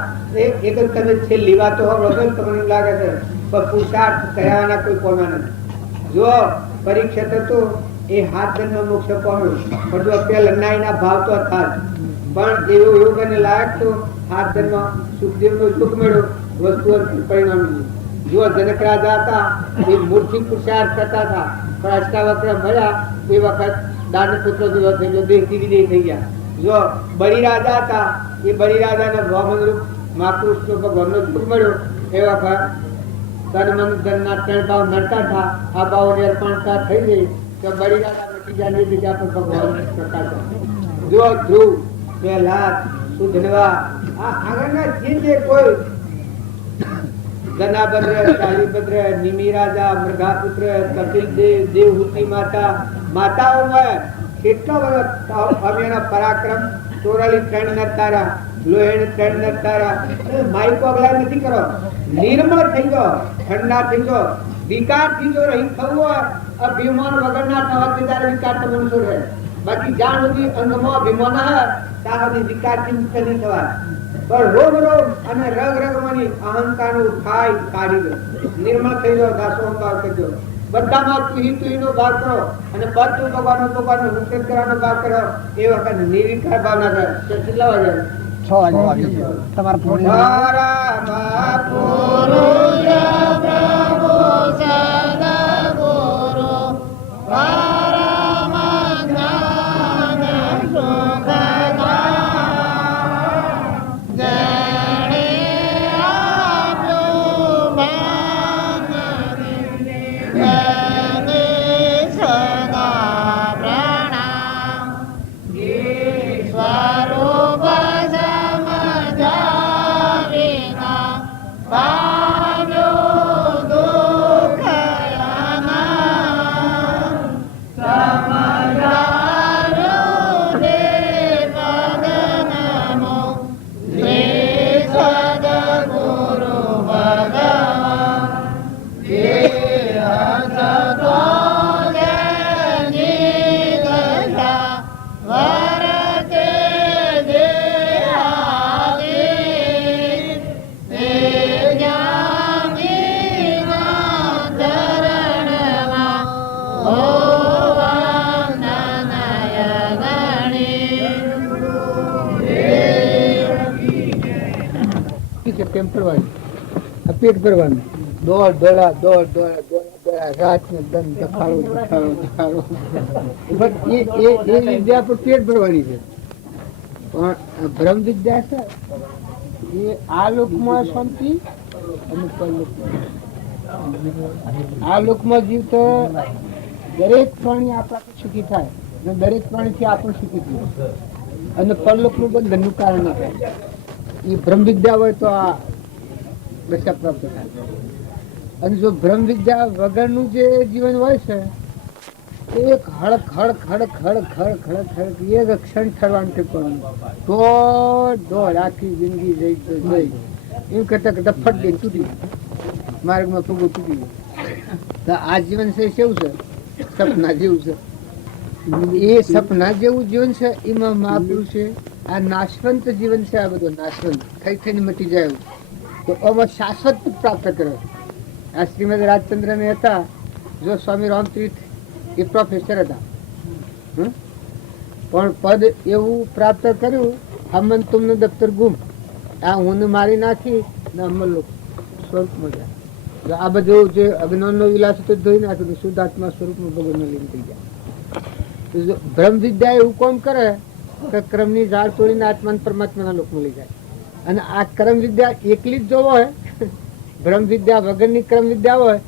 એ તો તમે છેલ્લી વાતો વગર તમને લાગે છે પણ પુરુષાર્થ કહેવાના કોઈ કોના નથી. જો પરીક્ષિત હતો એ હાથ જન્મ મોક્ષ પામ્યો પણ જો પેલા નાઈના ભાવ તો હતા પણ એવું યોગ અને લાયક તો હાથ જન્મ સુખદેવ નો સુખ મળ્યો વસ્તુ પરિણામ. જો જનક રાજા હતા એ મૂર્તિ પુરુષાર્થ કરતા હતા પણ અષ્ટાવક્ર મળ્યા એ વખત દાન પુત્ર જેવા થઈ ગયો, દેશથી વિદેશ થઈ ગયા. જો બળી રાજા હતા એ બળી રાજાને વામન રૂપ મહાપુરુષ ભગવાનનો સુખ મળ્યો એ વખત તન મન ધનના ત્રણ ભાવ નડતા હતા. આ ભાવોને અર્પણતા થઈ ગઈ તો બળી રાજા બીજાની બીજા પર ભગવાન પ્રકાશ. જો ધ્રુવ પ્રહલાદ સુધનવા આ આગળના જે કોઈ ગનાભદ્ર, શાલીભદ્ર, નિમિ રાજા, મૃગાપુત્ર, કપિલ દેવ, દેવહૂતિ માતાઓમાં કેટલા બધા અમ્યના પરાક્રમ 43 નરતારા, લોહેણ 3 નરતારા. માઇક પગલા નથી કરો, નિર્મળ થઈ ગયો, ઠંડા થઈ ગયો, વિકાર થી જો રહી થવું અભિમાન વગરના થવા ત્યારે વિકાર તમને છોડે. બાકી જ્યાં સુધી અંગમાં અભિમાન હે ત્યાં સુધી વિકાર થી મુક્ત નહીં થવાય. પણ રોગ અને રગ રગમાંની અહંકાર નું થાય કાઢી દો, નિર્મળ થઈ જાઓ, દાસો ભાવ કરજો. બધામાં તુહી નો ભાવ કરો અને બધું ભગવાનનો નિષેધ કરવાનો ભાવ કરો. એ વખત નિર્વિકાર ભાવના કરે. કેટલા વાગે? 6 વાગે. તમારા પેટ ભરવાનું, દોડ દોડા રાતને દમ દખાડો બસ એ વિદ્યા પર પેટ ભરવાની છે. પણ બ્રહ્મ વિદ્યા છે એ આ લોકમાં શાંતિ અને પરલોકમાં. આ લોકમાં જીવતો દરેક પ્રાણી આપણા સુખી થાય અને દરેક પ્રાણીથી આપણે સુખી થયું અને પરલોકનું બંધનનું કારણ ન થાય. એ બ્રહ્મ વિદ્યા હોય તો આ દશા પ્રાપ્ત થાય. અને જો બ્રહ્મ વિદ્યા વગરનું જે જીવન હોય છે એક હળક હળક હળક હળક હળક હળક હળક એક ક્ષણ ઠરવાનું ઠેકવાનું દોડ આખી જિંદગી જઈ તો જઈ એમ કરતા કરતા ફટ દઈને તૂટી માર્ગમાં ફૂગો તૂટી ગયો. તો આ જીવન છે કેવું છે? સપના જેવું છે. એ સપના જેવું જીવન છે એમાં મહાપુરુષે આ નાશવંત જીવન છે. આ બધું નાશવંત થઈ થઈને મટી જાય એવું. તો આમાં શાશ્વત પ્રાપ્ત કરે. આ શ્રીમદ રાજચંદ્ર ને હતા જો સ્વામી રામતીર્થ એ પ્રોફેસર હતા પણ પદ એવું પ્રાપ્ત કર્યું હમન તુમનું દફતર ગુમ. આ હું મારી નાખી ને અમલ લોકો સ્વરૂપમાં જાય. આ બધું જે અજ્ઞાનનો વિલાસ હતો ધોઈ નાખ્યું શુદ્ધ આત્મા સ્વરૂપમાં ભગવાનને લીન થઈ જાય. બ્રહ્મ વિદ્યા એવું કોણ કરે કે ક્રમની ઝાડ તોડીને આત્મા પરમાત્માના લોકમાં લઈ જાય. અને આ ક્રમ વિદ્યા એકલી જ જો હોય બ્રહ્મ વિદ્યા વગરની ક્રમ વિદ્યા હોય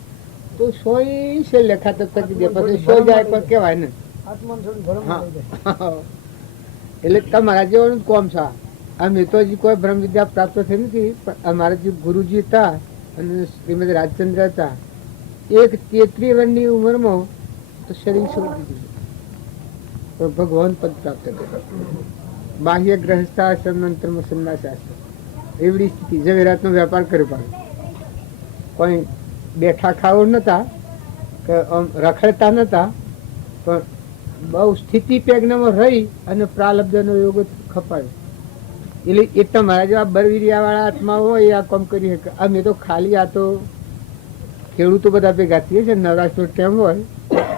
તો સોય છે લેખા તક કરી દે પછી સો જાય પણ કેવાય ને. એટલે તમારા જેવાનું કોમ છે. અમે તો હજી કોઈ બ્રહ્મ વિદ્યા પ્રાપ્ત થઈ નથી પણ અમારા જે ગુરુજી હતા અને શ્રીમદ રાજચંદ્ર હતા એક 33 વર્ષની ઉંમરમાં તો શરીર છોડી દીધું તો ભગવાન પદ પ્રાપ્ત કર્યું. બાહ્ય ગ્રહસ્થાશ્રમ અંતરમાં સંન્યાસાશ્રમ એવડી સ્થિતિ ઝવેરાતનો વેપાર કર્યો પાડે. કોઈ બેઠા ખાવું નતા કે રખડતા નતા પણ બહુ સ્થિતિ પેજ્ઞામાં રહી અને પ્રાલબ્ધનો યોગ ખપાયો. એટલે એ તમારા જેવા બરવીરિયા વાળા આત્મા હોય આ કામ કરી શકે. અમે તો ખાલી આ તો ખેડૂતો બધા ભેગા થઈએ છીએ નવરાશનો ટાઈમ હોય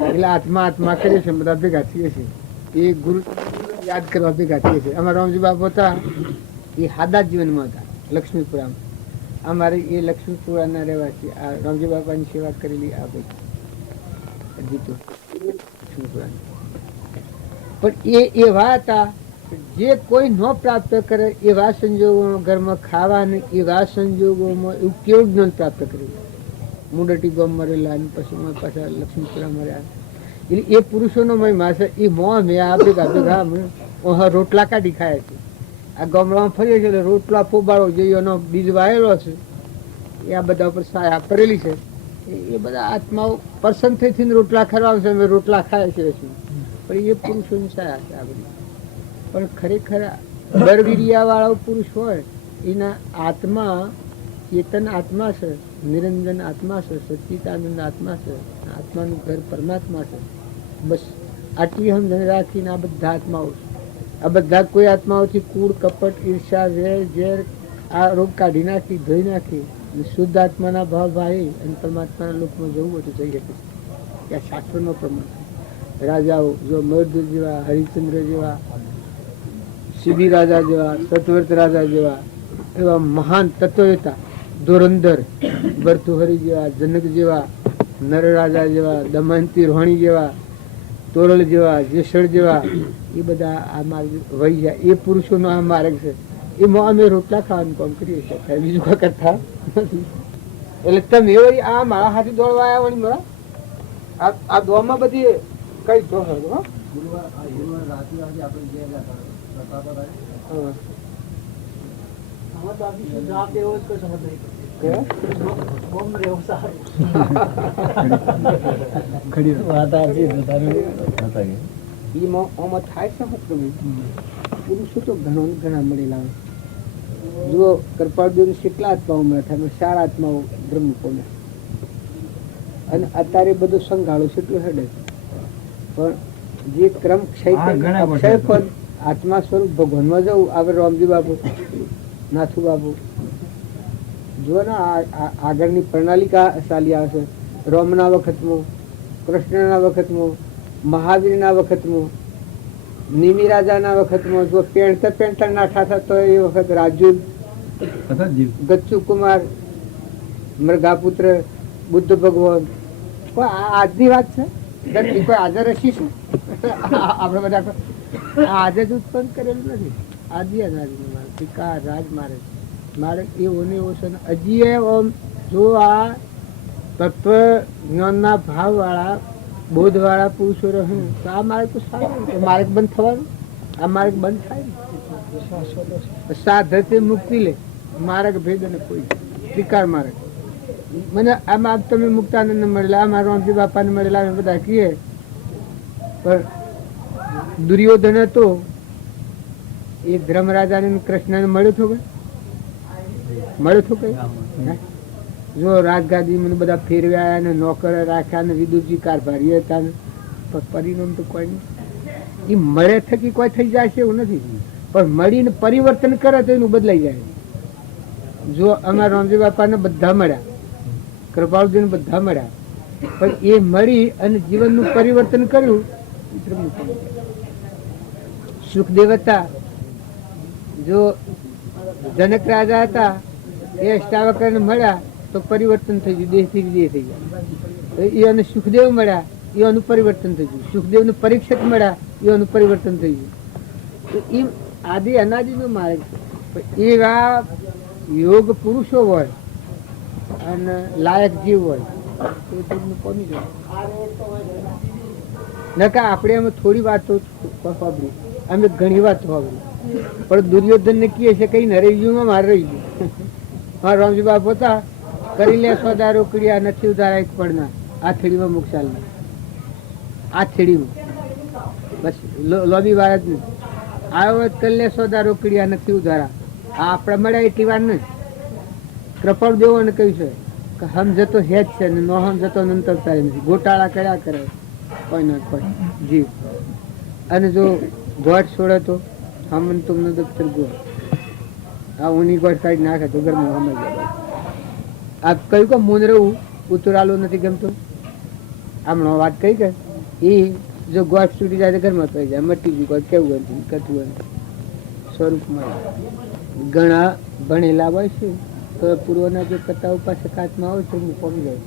એટલે આત્મા કરીએ છીએ બધા ભેગા થઈએ છીએ. એ ગુરુ યાદ કરવા ભેગા થઈએ છીએ. અમારા રામજી બાપુ હતા એ હાદા જીવનમાં હતા લક્ષ્મીપુરામાં. અમારે એ લક્ષ્મીપુરાના રહેવાથી આ રામજી બાપાની સેવા કરેલી આ ભાઈ જીતો લક્ષ્મીપુરાની. પણ એ એવા હતા જે કોઈ ન પ્રાપ્ત કરે એવા સંજોગોમાં ઘરમાં ખાવાને એવા સંજોગોમાં એવું કેવું જ્ઞાન પ્રાપ્ત કર્યું. મુંડટી ગામ મરેલા અને પછી પાછા લક્ષ્મીપુરા મર્યા. એટલે એ પુરુષોનો મહિમા છે. એ મોં મેં આ ભેગા ભેગા રોટલા કાઢી ખાયા છે. આ ગામડામાં ફરીએ છીએ એટલે રોટલા ફોબાળો જોઈએ એનો બીજ વાયેલો છે એ આ બધા ઉપર સાયા કરેલી છે. એ બધા આત્માઓ પ્રસન્ન થઈને રોટલા ખરાબ છે અમે રોટલા ખાય છે પણ એ પુરુષોની સાયા છે આ બધી. પણ ખરેખર બરવીરિયા વાળો પુરુષ હોય એના આત્મા ચેતન આત્મા છે, નિરંજન આત્મા છે, સચ્ચિદાનંદ આત્મા છે, આત્માનું ઘર પરમાત્મા છે. બસ આટલી સમજણ રાખીને આ બધા આત્માઓ છે. આ બધા કોઈ આત્માઓથી કૂડ કપટ ઈર્ષા વેર ઝેર આ રોગ કાઢી નાખી ધોઈ નાખી શુદ્ધ આત્માના ભાવ ભાઈ અને પરમાત્માના લોકમાં જવું હોય તો જઈ શકે છે. આ શાસ્ત્રનો પ્રમાણ. રાજાઓ જો મર્દ જેવા, હરિચંદ્ર જેવા, સિદ્ધિ રાજા જેવા, સત્વર્ત રાજા જેવા એવા મહાન તત્વવેતા, ધુરંધર ભર્તુહરી જેવા, જનક જેવા, નર રાજા જેવા, દમયંતી રોહિણી જેવા, તોરલ જેવા, જેસળ જેવા એ બધા આ માર્ગ વહી જાય. એ પુરુષોનો આ માર્ગ છે. એમાં અમે રોટલા ખાવાનું કામ કરીએ છીએ, બીજું કઈ કરતા નથી. એટલે તમે વળી આ મારા હાથી દોડવા આવ્યા વળી મારા આ દોડમાં બધી કઈ દોડ પુરુષો તો ઘણા મળેલા હોય. જુઓ કૃપાળદેવ કેટલા આત્માઓ મળે થાય, 4 આત્માઓ બ્રહ્મ કોને અને અત્યારે બધું સંઘાળો કેટલું હેડે. પણ જે ક્રમ ક્ષય પદ આત્મા સ્વરૂપ ભગવાનમાં જવું આવે રામજી બાપુ, નાથુ બાપુ જુઓ ને આગળની પ્રણાલિકા ચાલી આવશે. રામના વખતમાં, કૃષ્ણના વખતમાં, મહાવીરના વખતમાં, નિમિ રાજાના વખતમાં જો પેંટર નાઠા થતો એ વખત રાજુ, ગચ્ચુ કુમાર, મૃગાપુત્ર, બુદ્ધ ભગવાન કોઈ આજની વાત છે ધરતી કોઈ આજે રસી શું આપણે બધા આજે જ ઉત્પન્ન કરેલું નથી. આદિ અનાદિનું મારે વિકાર રાજ મારે એવો ને એવો છે ને હજી ઓમ જો આ તત્વ જ્ઞાનના ભાવ વાળા બોધ વાળા પુરુષો રહે ને તો આ માર્ગ તો સારું તો માર્ગ બંધ થવાનું આ માર્ગ બંધ થાય ને સાધતે મુક્તિ લે માર્ગ ભેદ અને કોઈ વિકાર માર્ગ મને આમાં તમે મુક્તાનંદ મળેલા આમાં રામજી બાપાને મળેલા અમે બધા કહીએ પણ દુર્યોધન હતો એ ધર્મરાજાને કૃષ્ણને મળ્યો હતો કઈ જો રાજગાદી મને બધા ફેરવ્યા ને નોકર રાખ્યા ને વિદુરજી કારભારી હતા ને પણ પરિણામ તો કોઈ નહીં. એ મળે થકી કોઈ થઈ જાય છે એવું નથી પણ મળીને પરિવર્તન કરે તો એનું બદલાઈ જાય. જો અમારા રામજી બાપાને બધા મળ્યા કૃપાળુજીને બધા મળ્યા પણ એ મળી અને જીવનનું પરિવર્તન કર્યું. સુખદેવ હતા જો જનક રાજા હતા એ અષ્ટાવક્રને મળ્યા તો પરિવર્તન થઈ ગયું દેહથી દેહ થઈ ગયા. એ અને સુખદેવ મળ્યા એનું પરિવર્તન થઈ ગયું. સુખદેવને પરીક્ષિત મળ્યા એનું પરિવર્તન થઈ ગયું. તો એ આદિ અનાદિનો માર્ગ છે. એવા યોગ પુરુષો હોય અને લાયક જીવ હોય તો તમને કોમી જાય નકા આપણે અમે થોડી વાતો સાંભળી અમે ઘણી વાતો સાંભળી પણ દુર્યોધન ને કહીએ છે કઈ ન રહી ગયું મારે રહી ગયું. હા રામજી બાપુ હતા કરી લે સોદા રોકડિયા નથી ઉધારા એક પડના આ થેડીમાં મુકસાલ આ થેડીમાં બસ લોબી વાળા જ નહીં આવ્યો કરી લે સોદા રોકડિયા નથી ઉધારા આ આપણે મળ્યા એટલી વાર નહીં. કૃપાળ દેવોને કહ્યું છે કે હમ જતો હેજ છે ને નો હમ જતો નંતર તારે નથી. ગોટાળા કર્યા કરે કોઈ ના કોઈ જીવ અને જો ગોઠ છોડે તો હમ તમને દફતર ગો આ ઊની ગોઠ કાઢી નાખે તો ઘરમાં હમ આ કહ્યું કે મોન રહું ઉતરાલો નથી ગમતો હમણાં વાત કહી કે એ જો ગોઠ છૂટી જાય તો ઘરમાં થઈ જાય મટી ગયું કોઈ કેવું નથી કથું સ્વરૂપમાં ઘણા ભણેલા હોય છે તો પૂર્વના જે કથાઓ પાસે કાચમાં આવે છે હું પડી જાય.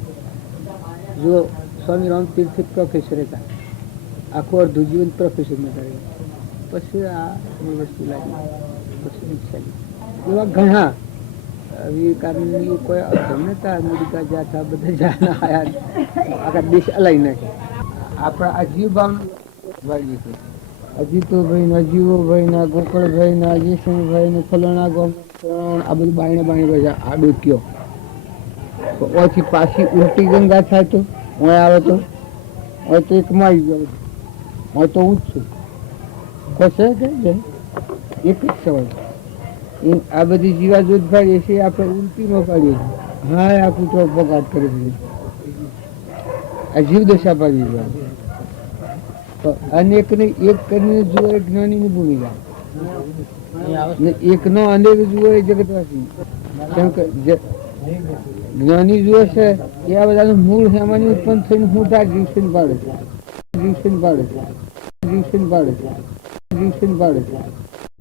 જો સ્વામી રામ તીર્થ પ્રોફેસર હતા આખું અડધું જીવન પ્રોફેસરમાં કરે પછી આ વસ્તુ લાગી પછી ઈચ્છા એવા ઘણા વિવેકાનંદ કોઈ અધમ નતા અમેરિકા જતા બધા જાના આયા આખા દેશ હલાવી નાખે. આપણા આ જીવ ભાવના વાળી છે અજીતોભાઈ ના જીવોભાઈ ના ગોકળભાઈ ના જેસણભાઈ ને ફલાણા ગામ આ બધું બાયણે બાયણે આડું કયો ઓછી પાછી ઉલટી ગંગા થાય તો હું આવે તો હોય તો એકમાં આવી ગયો હોય તો હું જ છું ખસે કે એક જ સવાલ આ બધી જીવા જોત ભાડીએ છીએ આપણે ઉલટીમાં પાડીએ છીએ. હા આ કૂતરો પગાર કરે છે આ જીવ દશા પાડી ગયા અનેકને એક કરીને જુઓ એ જ્ઞાનીની ભૂમિકા ને એકનો અનેક જુઓ એ જગતવાસી. કેમ કે જ્ઞાની જુએ છે એ આ બધાનું મૂળ એમાંની ઉત્પન્ન થઈને હું ત્યાં જીવસન પાડે છે.